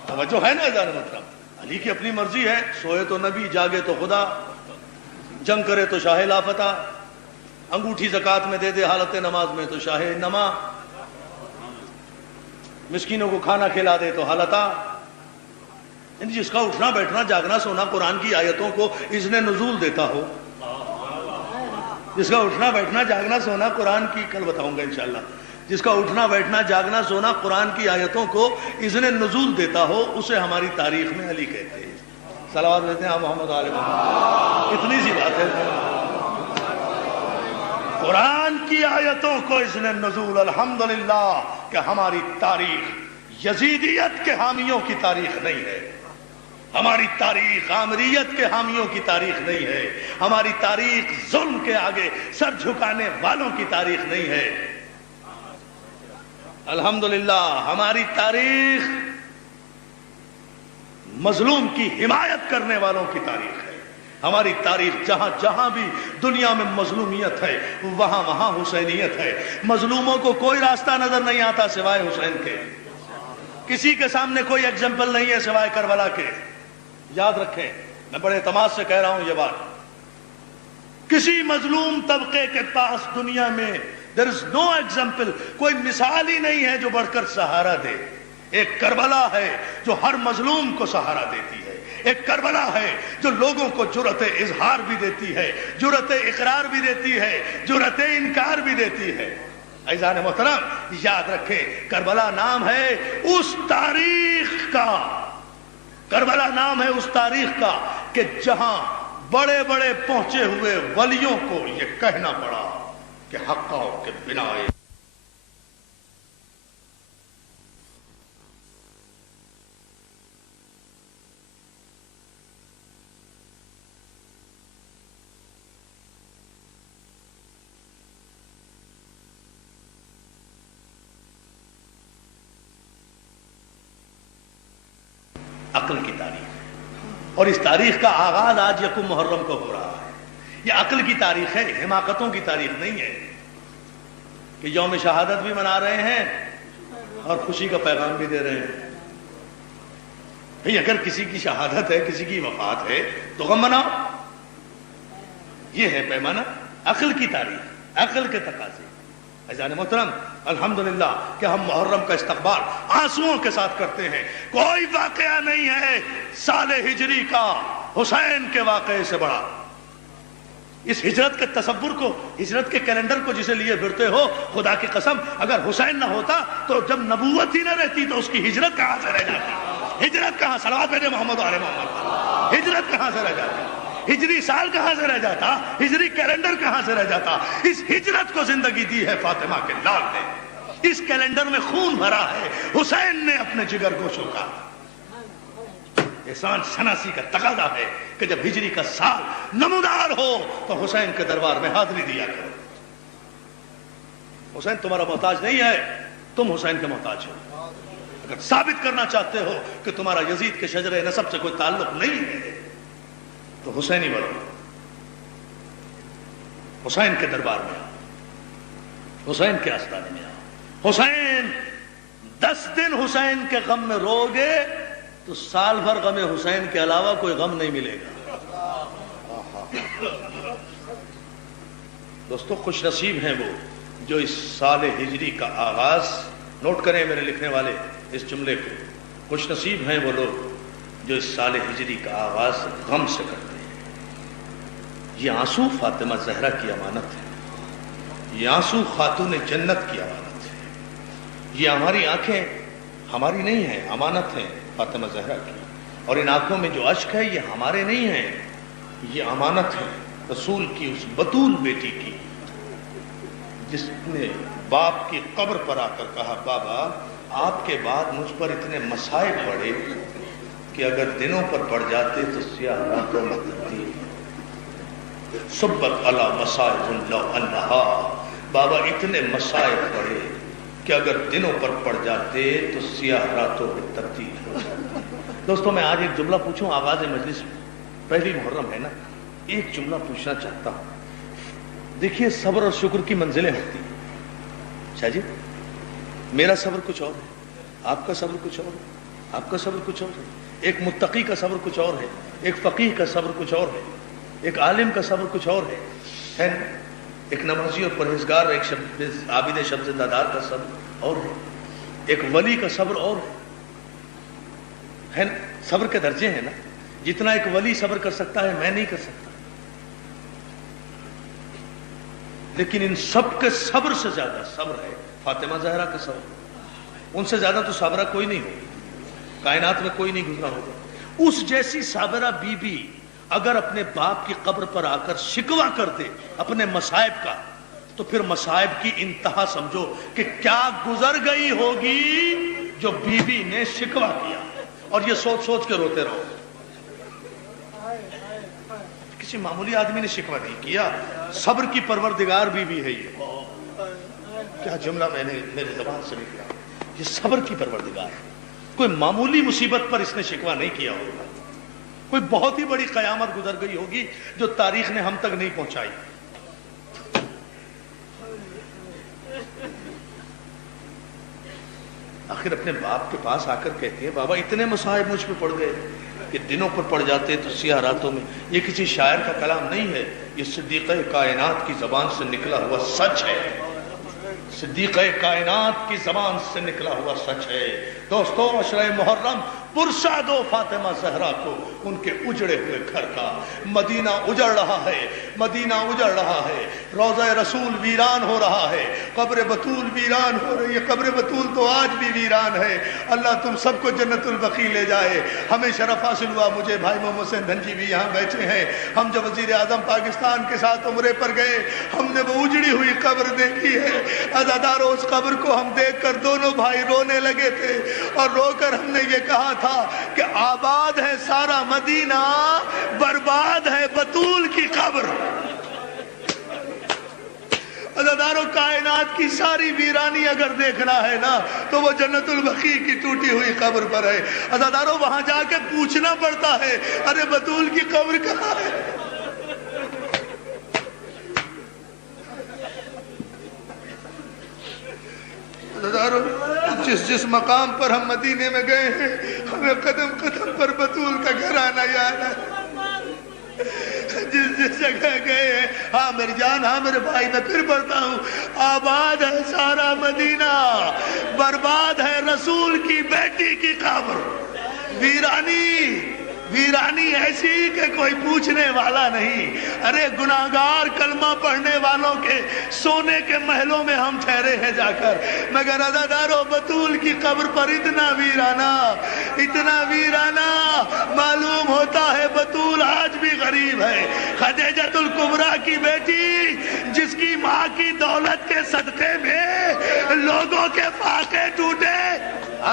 توجہ ہے نا اذان محترم. علی کی اپنی مرضی ہے، سوئے تو نبی، جاگے تو خدا، جنگ کرے تو شاہ لافتہ، انگوٹھی زکات میں دے دے حالت نماز میں تو شاہ نما، مسکینوں کو کھانا کھلا دے تو حالتا. یعنی جس کا اٹھنا بیٹھنا جاگنا سونا قرآن کی آیتوں کو اذن نزول دیتا ہو، جس کا اٹھنا بیٹھنا جاگنا سونا قرآن کی، کل بتاؤں گا انشاءاللہ، جس کا اٹھنا بیٹھنا جاگنا سونا قرآن کی آیتوں کو اذن نزول دیتا ہو، اسے ہماری تاریخ میں علی کہتے ہیں. صلوات دیتے ہیں محمد علیہ محمد. اتنی سی بات ہے. قرآن کی آیتوں کو اذن نزول الحمدللہ کہ ہماری تاریخ یزیدیت کے حامیوں کی تاریخ نہیں ہے. ہماری تاریخ عامریت کے حامیوں کی تاریخ نہیں ہے. ہماری تاریخ ظلم کے آگے سر جھکانے والوں کی تاریخ نہیں ہے. الحمدللہ ہماری تاریخ مظلوم کی حمایت کرنے والوں کی تاریخ ہے. ہماری تاریخ جہاں جہاں بھی دنیا میں مظلومیت ہے وہاں وہاں حسینیت ہے. مظلوموں کو کوئی راستہ نظر نہیں آتا سوائے حسین کے. کسی کے سامنے کوئی ایگزامپل نہیں ہے سوائے کربلا کے. یاد رکھیں، میں بڑے اعتماد سے کہہ رہا ہوں یہ بات، کسی مظلوم طبقے کے پاس دنیا میں there is no example، کوئی مثال ہی نہیں ہے جو بڑھ کر سہارا دے. ایک کربلا ہے جو ہر مظلوم کو سہارا دیتی ہے. ایک کربلا ہے جو لوگوں کو جرأت اظہار بھی دیتی ہے، جرأت اقرار بھی دیتی ہے، جرأت انکار بھی دیتی ہے. عزیزان محترم یاد رکھیں، کربلا نام ہے اس تاریخ کا، کربلا نام ہے اس تاریخ کا کہ جہاں بڑے بڑے پہنچے ہوئے ولیوں کو یہ کہنا پڑا کہ حقاؤ کے بنا عقل کی تاریخ. اور اس تاریخ کا آغاز آج یکم محرم کو ہو رہا ہے. یہ عقل کی تاریخ ہے، حماقتوں کی تاریخ نہیں ہے کہ یوم شہادت بھی منا رہے ہیں اور خوشی کا پیغام بھی دے رہے ہیں. بھئی اگر کسی کی شہادت ہے، کسی کی وفات ہے تو غم مناؤ. یہ ہے پیمانہ. عقل کی تاریخ، عقل کے تقاضے. عزیزان محترم الحمدللہ کہ ہم محرم کا استقبال آنسوؤں کے ساتھ کرتے ہیں. کوئی واقعہ نہیں ہے سال ہجری کا حسین کے واقعے سے بڑا. اس ہجرت کے تصور کو، ہجرت کے کیلنڈر کو جسے لیے پھرتے ہو، خدا کی قسم اگر حسین نہ ہوتا تو جب نبوت ہی نہ رہتی تو اس کی ہجرت کہاں سے رہ جاتی؟ ہجرت کہاں؟ صلوات بھیجے محمد علیہ محمد. ہجرت کہاں سے رہ جاتی؟ ہجری سال کہاں سے رہ جاتا؟ ہجری کیلنڈر کہاں سے رہ جاتا؟ اس ہجرت کو زندگی دی ہے فاطمہ کے لال نے. اس کیلنڈر میں خون بھرا ہے حسین نے اپنے جگر گوشوں کا. احسان شناسی کا تقاضا ہے کہ جب ہجری کا سال نمودار ہو تو حسین کے دربار میں حاضری دیا کرو. حسین تمہارا محتاج نہیں ہے، تم حسین کے محتاج ہو. اگر ثابت کرنا چاہتے ہو کہ تمہارا یزید کے شجرے نسب سے کوئی تعلق نہیں ہے تو حسینی بنو، حسین کے دربار میں. حسین کے آستانے میں آؤ. حسین 10 دن حسین کے غم میں رو گے تو سال بھر غم حسین کے علاوہ کوئی غم نہیں ملے گا. دوستو خوش نصیب ہیں وہ جو اس سال ہجری کا آغاز، نوٹ کریں میرے لکھنے والے اس جملے کو، خوش نصیب ہیں وہ لوگ جو اس سال ہجری کا آغاز غم سے کرتے ہیں. یہ آنسو فاطمہ زہرا کی امانت ہے، یہ آنسو خاتون جنت کی امانت ہے. یہ ہماری آنکھیں ہماری نہیں ہیں، امانت ہیں فاطمہ زہرا کی. اور ان آنکھوں میں جو اشک ہے یہ ہمارے نہیں ہیں، یہ امانت ہے رسول کی اس بطول بیٹی کی جس نے باپ کی قبر پر آ کر کہا بابا آپ کے بعد مجھ پر اتنے مصائب پڑے کہ اگر دنوں پر پڑ جاتے تو سیاہ راتوں میں تبدیل. صبت علی مصائب لو انہا، بابا اتنے مصائب پڑے کہ اگر دنوں پر پڑ جاتے تو سیاہ راتوں میں تبدیل ہو جاتے. دوستو میں آج ایک جملہ پوچھوں آغاز مجلس، پہلی محرم ہے نا، ایک جملہ پوچھنا چاہتا ہوں. دیکھیے صبر اور شکر کی منزلیں ہوتی ہیں. شاہ جی میرا صبر کچھ اور ہے، آپ کا صبر کچھ اور ہے، آپ کا صبر کچھ اور ہے. ایک متقی کا صبر کچھ اور ہے، ایک فقیہ کا صبر کچھ اور ہے، ایک عالم کا صبر کچھ اور ہے. ایک نمازی اور پرہیزگار، ایک عابد شب زندہ کا صبر اور ہے، ایک ولی کا صبر اور ہے. صبر کے درجے ہیں نا، جتنا ایک ولی صبر کر سکتا ہے میں نہیں کر سکتا. لیکن ان سب کے صبر سے زیادہ صبر ہے فاطمہ زہرا کا صبر. ان سے زیادہ تو صابرہ کوئی نہیں ہوگا، کائنات میں کوئی نہیں گزرا ہوگا. اس جیسی صابرہ بی بی اگر اپنے باپ کی قبر پر آ کر شکوہ کر دے اپنے مصائب کا، تو پھر مصائب کی انتہا سمجھو کہ کیا گزر گئی ہوگی جو بی بی نے شکوہ کیا. اور یہ سوچ سوچ کے روتے رہو. کسی معمولی آدمی نے شکوہ نہیں کیا، صبر کی پروردگار بی بی ہے. یہ کیا جملہ میں نے میرے زبان سے نکلا، یہ صبر کی پروردگار. کوئی معمولی مصیبت پر اس نے شکوہ نہیں کیا ہوگا، کوئی بہت ہی بڑی قیامت گزر گئی ہوگی جو تاریخ نے ہم تک نہیں پہنچائی. آخر اپنے باپ کے پاس آ کر کہتے ہیں بابا اتنے مصائب مجھ پہ پڑ گئے کہ دنوں پر پڑ جاتے تو سیاہ راتوں میں. یہ کسی شاعر کا کلام نہیں ہے، یہ صدیقہ کائنات کی زبان سے نکلا ہوا سچ ہے. صدیقہ کائنات کی زبان سے نکلا ہوا سچ ہے. دوستو عشرہ محرم پرسا دو فاطمہ زہرا کو ان کے اجڑے ہوئے گھر کا. مدینہ اجڑ رہا ہے، مدینہ اجڑ رہا ہے، روضہ رسول ویران ہو رہا ہے، قبر بطول ویران ہو رہی ہے. قبر بطول تو آج بھی ویران ہے. اللہ تم سب کو جنت البقیع لے جائے. ہمیں شرف حاصل ہوا، مجھے بھائی محمد حسین دھنجی بھی یہاں بیٹھے ہیں. ہم جب وزیر اعظم پاکستان کے ساتھ عمرے پر گئے ہم نے وہ اجڑی ہوئی قبر دیکھی ہے. عزادارو اس قبر کو ہم دیکھ کر دونوں بھائی رونے لگے تھے اور رو کر ہم نے یہ کہا تھا کہ آباد ہے سارا مدینہ، برباد ہے بطول کی قبر. عزادارو کائنات کی ساری ویرانی اگر دیکھنا ہے نا تو وہ جنت البقیع کی ٹوٹی ہوئی قبر پر ہے. عزادارو وہاں جا کے پوچھنا پڑتا ہے ارے بطول کی قبر کہاں ہے. جس مقام پر ہم مدینے میں گئے ہیں ہمیں قدم قدم پر بطول کا گھرانہ یاد ہے. جس جگہ گئے ہیں، ہاں میری جان، ہاں میرے بھائی، میں پھر پڑھتا ہوں، آباد ہے سارا مدینہ، برباد ہے رسول کی بیٹی کی قبر. ویرانی ویرانی ایسی کہ کوئی پوچھنے والا نہیں. ارے گناہگار کلمہ پڑھنے والوں کے سونے کے محلوں میں ہم ٹھہرے ہیں جا کر، مگر عزادارو بطول کی قبر پر اتنا ویرانہ، اتنا ویرانہ. معلوم ہوتا ہے بطول آج بھی غریب ہے. خدیجۃ الکبریٰ کی بیٹی جس کی ماں کی دولت کے صدقے میں لوگوں کے فاقے ٹوٹے.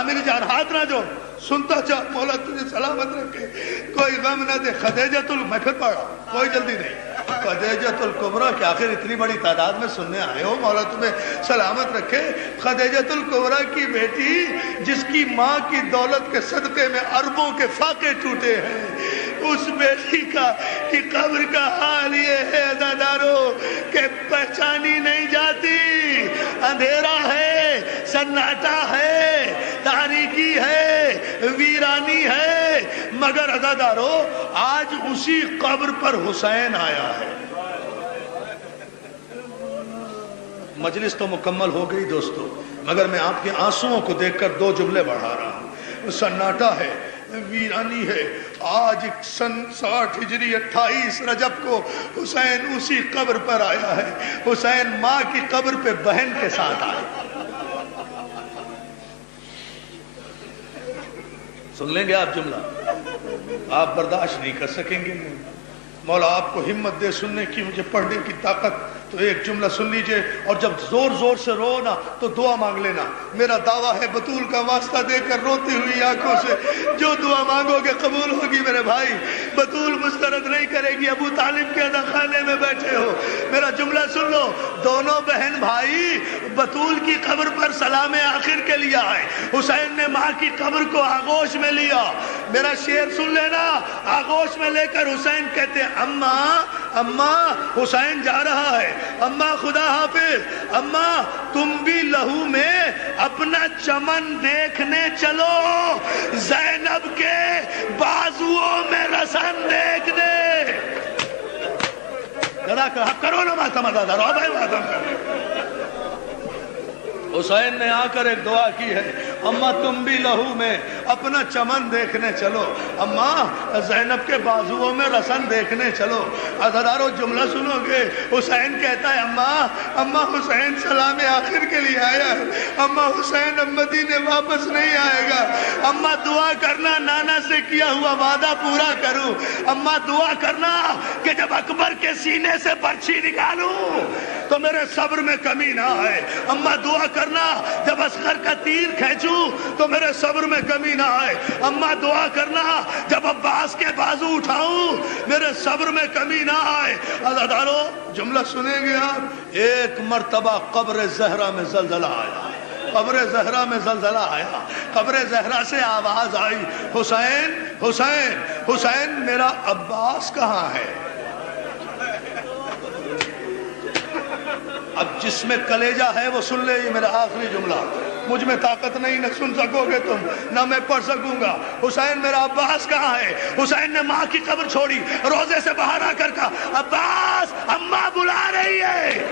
میری جان ہاتھ نہ جو، سنتا چاہ، مولا تجھے سلامت رکھے، کوئی غم نہ دے. میں پھر پڑھ رہا ہوں، کوئی جلدی نہیں. خدیجۃ الکبریٰ کہ آخر اتنی بڑی تعداد میں سننے آئے ہو، مولا تمہیں سلامت رکھے. خدیجۃ الکبریٰ کی بیٹی جس کی ماں کی دولت کے صدقے میں اربوں کے فاقے ٹوٹے ہیں، اس بیٹی کی قبر کا حال یہ ہے عزادارو کہ پہچانی نہیں جاتی. اندھیرا ہے، سناٹا ہے، تاریکی ہے، ویرانی ہے، مگر عزادارو آج اسی قبر پر حسین آیا ہے۔ مجلس تو مکمل ہو گئی دوستو، مگر میں آپ کے آنسوؤں کو دیکھ کر 2 جملے بڑھا رہا ہوں۔ سناٹا ہے، ویرانی ہے، آج سن 60 ہجری 28 رجب کو حسین اسی قبر پر آیا ہے۔ حسین ماں کی قبر پہ بہن کے ساتھ آیا۔ سن لیں گے آپ جملہ؟ آپ برداشت نہیں کر سکیں گے۔ مولا آپ کو ہمت دے سننے کی، مجھے پڑھنے کی طاقت۔ تو ایک جملہ سن لیجئے، اور جب زور زور سے رو نا تو دعا مانگ لینا۔ میرا دعویٰ ہے بطول کا واسطہ دے کر روتی ہوئی آنکھوں سے جو دعا مانگو گے قبول ہوگی میرے بھائی۔ بطول مسترد نہیں کرے گی، ابو طالب کے ادا خانے میں بیٹھے ہو۔ میرا جملہ سن لو، دونوں بہن بھائی بطول کی قبر پر سلام آخر کے لیے آئے۔ حسین نے ماں کی قبر کو آغوش میں لیا۔ میرا شعر سن لینا، آغوش میں لے کر حسین کہتے اماں اماں حسین جا رہا ہے، اماں خدا حافظ، اماں تم بھی لہو میں اپنا چمن دیکھنے چلو، زینب کے بازوؤں میں رسن دیکھنے۔ کرو نا ماتم ادادارو، اب ہے ماتم کرو۔ حسین نے آ کر ایک دعا کی ہے، اماں تم بھی لہو میں اپنا چمن دیکھنے چلو، اماں زینب کے بازوؤں میں رسن دیکھنے چلو۔ عزادارو جملہ سنو گے، حسین کہتا ہے اماں اماں حسین سلام آخر کے لیے آیا ہے، اماں حسین اب مدینے واپس نہیں آئے گا، اماں دعا کرنا نانا سے کیا ہوا وعدہ پورا کروں، اماں دعا کرنا کہ جب اکبر کے سینے سے برچھی نکالوں تو میرے صبر میں کمی نہ آئے، اماں دعا کرنا جب اصغر کا تیر کھینچوں تو میرے صبر میں کمی نہ آئے، اماں دعا کرنا جب عباس کے بازو اٹھاؤں میرے صبر میں کمی نہ آئے۔ عزادارو جملہ سنیں گے آپ، ایک مرتبہ قبر زہرا میں زلزلہ آیا، قبر زہرا میں زلزلہ آیا، قبر زہرا سے آواز آئی، حسین حسین حسین میرا عباس کہاں ہے؟ اب جس میں کلیجہ ہے وہ سن لے، یہ میرا آخری جملہ، مجھ میں طاقت نہیں، نہ سن سکو گے تم نہ میں پڑھ سکوں گا۔ حسین میرا عباس کہاں ہے؟ حسین نے ماں کی قبر چھوڑی، روزے سے باہر آ کر کہا عباس اماں بلا رہی ہے،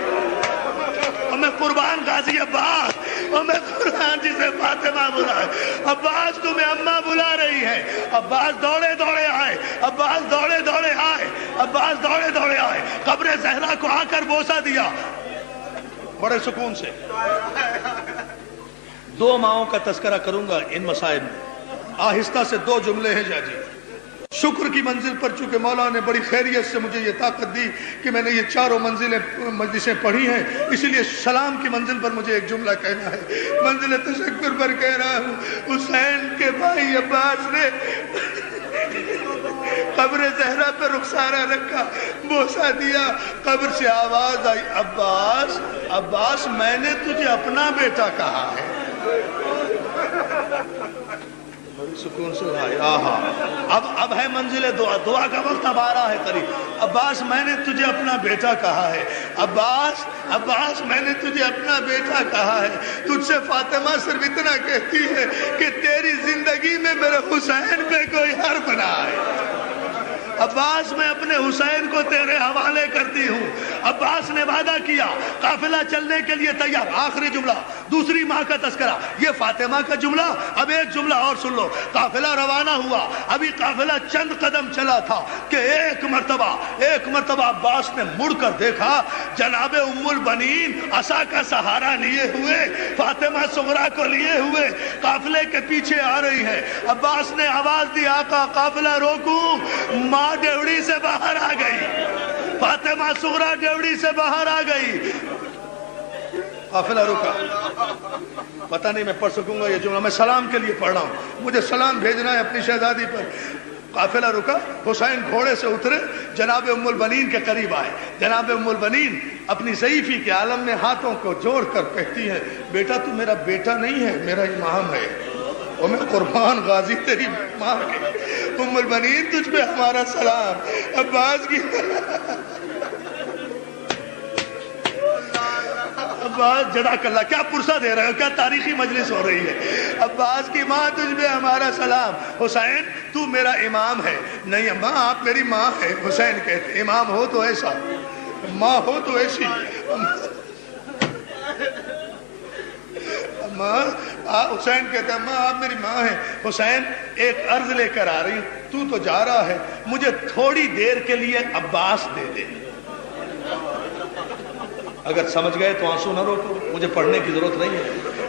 اور میں قربان غازی عباس، اور میں قربان جسے فاطمہ بلا ہے، عباس تمہیں اماں بلا رہی ہے۔ عباس دوڑے دوڑے آئے، عباس دوڑے دوڑے آئے، عباس دوڑے دوڑے آئے، قبر زہرا کو آ کر بوسہ دیا بڑے سکون سے۔ 2 ماؤں کا تذکرہ کروں گا ان مسائل میں، آہستہ سے 2 جملے ہیں جاجی۔ شکر کی منزل پر چونکہ مولا نے بڑی خیریت سے مجھے یہ طاقت دی کہ میں نے یہ 4 مجلسیں پڑھی ہیں، اسی لیے سلام کی منزل پر مجھے ایک جملہ کہنا ہے۔ منزل تشکر پر کہہ رہا ہوں، حسین کے بھائی عباس نے قبر زہرا پہ رخسارہ رکھا، بوسہ دیا، قبر سے آواز آئی عباس عباس میں نے تجھے اپنا بیٹا کہا ہے۔ بڑی سکون سے بھائی، آہا اب ہے منزل دعا، دعا کا وقت اب آ رہا ہے قریب۔ عباس میں نے تجھے اپنا بیٹا کہا ہے، عباس عباس میں نے تجھے اپنا بیٹا کہا ہے، تجھ سے فاطمہ صرف اتنا کہتی ہے کہ تیری زندگی میں میرے حسین پہ کوئی حرف نہ آئے۔ عباس میں اپنے حسین کو تیرے حوالے کرتی ہوں۔ عباس نے وعدہ کیا، قافلہ چلنے کے لیے تیار۔ آخری جملہ، دوسری ماں کا تذکرہ، یہ فاطمہ کا جملہ۔ اب ایک جملہ اور سن لو، قافلہ روانہ ہوا، ابھی قافلہ چند قدم چلا تھا کہ ایک مرتبہ عباس نے مڑ کر دیکھا، جناب ام البنین عصا کا سہارا لیے ہوئے، فاطمہ صغرا کو لیے ہوئے قافلے کے پیچھے آ رہی ہے۔ عباس نے آواز دی آقا قافلہ روکوں، ماں ڈیوڑی سے باہر آ گئی، فاطمہ صغرا ڈیوڑی سے باہر آ گئی، قافلہ رکا۔ پتہ نہیں میں پڑھ سکوں گا یہ جملہ، میں سلام کے لیے پڑھ رہا ہوں، مجھے سلام بھیجنا ہے اپنی شہزادی پر۔ قافلہ رکا، حسین گھوڑے سے اترے، جناب ام البنین کے قریب آئے۔ جناب ام البنین اپنی ضعیفی کے عالم میں ہاتھوں کو جوڑ کر کہتی ہے، بیٹا تو میرا بیٹا نہیں ہے، میرا امام ہے، اور میں قربان غازی تیری ماں کے۔ ام البنین تجھ پہ ہمارا سلام۔ عباس عباس جزاک اللہ، کیا پرسہ دے رہے ہو، کیا تاریخی مجلس ہو رہی ہے. عباس کی ماں تجھ پہ ہمارا سلام. حسین تو میرا امام ہے. نہیں اماں آپ میری ماں ہے. حسین کہتے امام ہو تو ایسا، ماں ہو تو ایسی. حسین کہتے ہیں ماں آپ میری ماں ہیں. حسین ایک عرض لے کر آ رہی ہوں، تو جا رہا ہے، مجھے تھوڑی دیر کے لیے عباس دے دے. اگر سمجھ گئے تو آنسو نہ روکو، مجھے پڑھنے کی ضرورت نہیں ہے.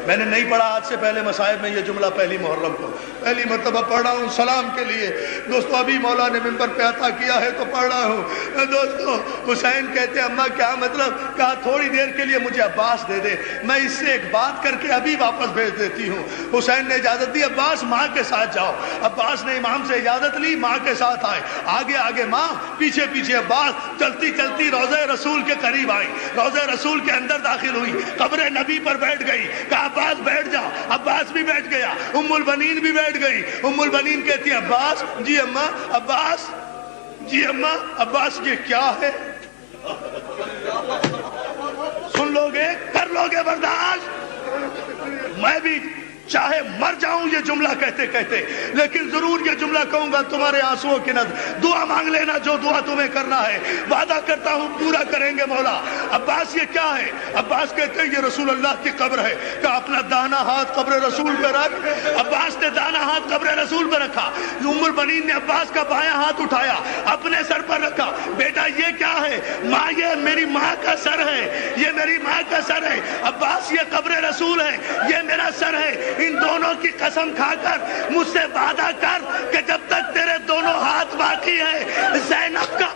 میں نے نہیں پڑھا آج سے پہلے مصائب میں یہ جملہ پہلی محرم کو پہلی مرتبہ پڑھ رہا ہوں سلام کے لیے. دوستو ابھی مولا نے ممبر پہ عطا کیا ہے تو پڑھ رہا ہوں. دوستو حسین کہتے ہیں اماں کیا مطلب؟ کہا تھوڑی دیر کے لیے مجھے عباس دے دے، میں اس سے ایک بات کر کے ابھی واپس بھیج دیتی ہوں. حسین نے اجازت دی، عباس ماں کے ساتھ جاؤ. عباس نے امام سے اجازت لی، ماں کے ساتھ آئے. آگے آگے ماں، پیچھے پیچھے عباس. چلتی چلتی روضہ رسول کے قریب آئی، روضہ رسول کے اندر داخل ہوئی، قبر نبی پر بیٹھ گئی. کہا عباس بیٹھ جا. عباس بھی بیٹھ گیا، ام البنین بھی بیٹھ گئی. ام البنین کہتی ہے عباس جی اماں، عباس جی اماں. عباس یہ کیا ہے؟ سن لو گے، کر لو گے برداشت؟ میں بھی چاہے مر جاؤں یہ جملہ کہتے کہتے، لیکن ضرور یہ جملہ کہوں گا تمہارے آنسوؤں کی نظر. دعا مانگ لینا جو دعا تمہیں کرنا ہے، وعدہ کرتا ہوں پورا کریں گے مولا. عباس یہ کیا ہے؟ عباس کہتے ہیں یہ رسول اللہ کی قبر ہے. کہ اپنا دانا ہاتھ قبر رسول پہ رکھ. عباس نے دانا ہاتھ قبر رسول پہ رکھا. ام البنین نے عباس کا بایاں ہاتھ اٹھایا، اپنے سر پر رکھا. بیٹا یہ کیا ہے؟ ماں یہ میری ماں کا سر ہے، یہ میری ماں کا سر ہے. عباس یہ قبر رسول ہے، یہ میرا سر ہے. ان دونوں کی قسم کھا کر مجھ سے وعدہ کر کہ جب تک تیرے دونوں ہاتھ باقی ہے زینب کا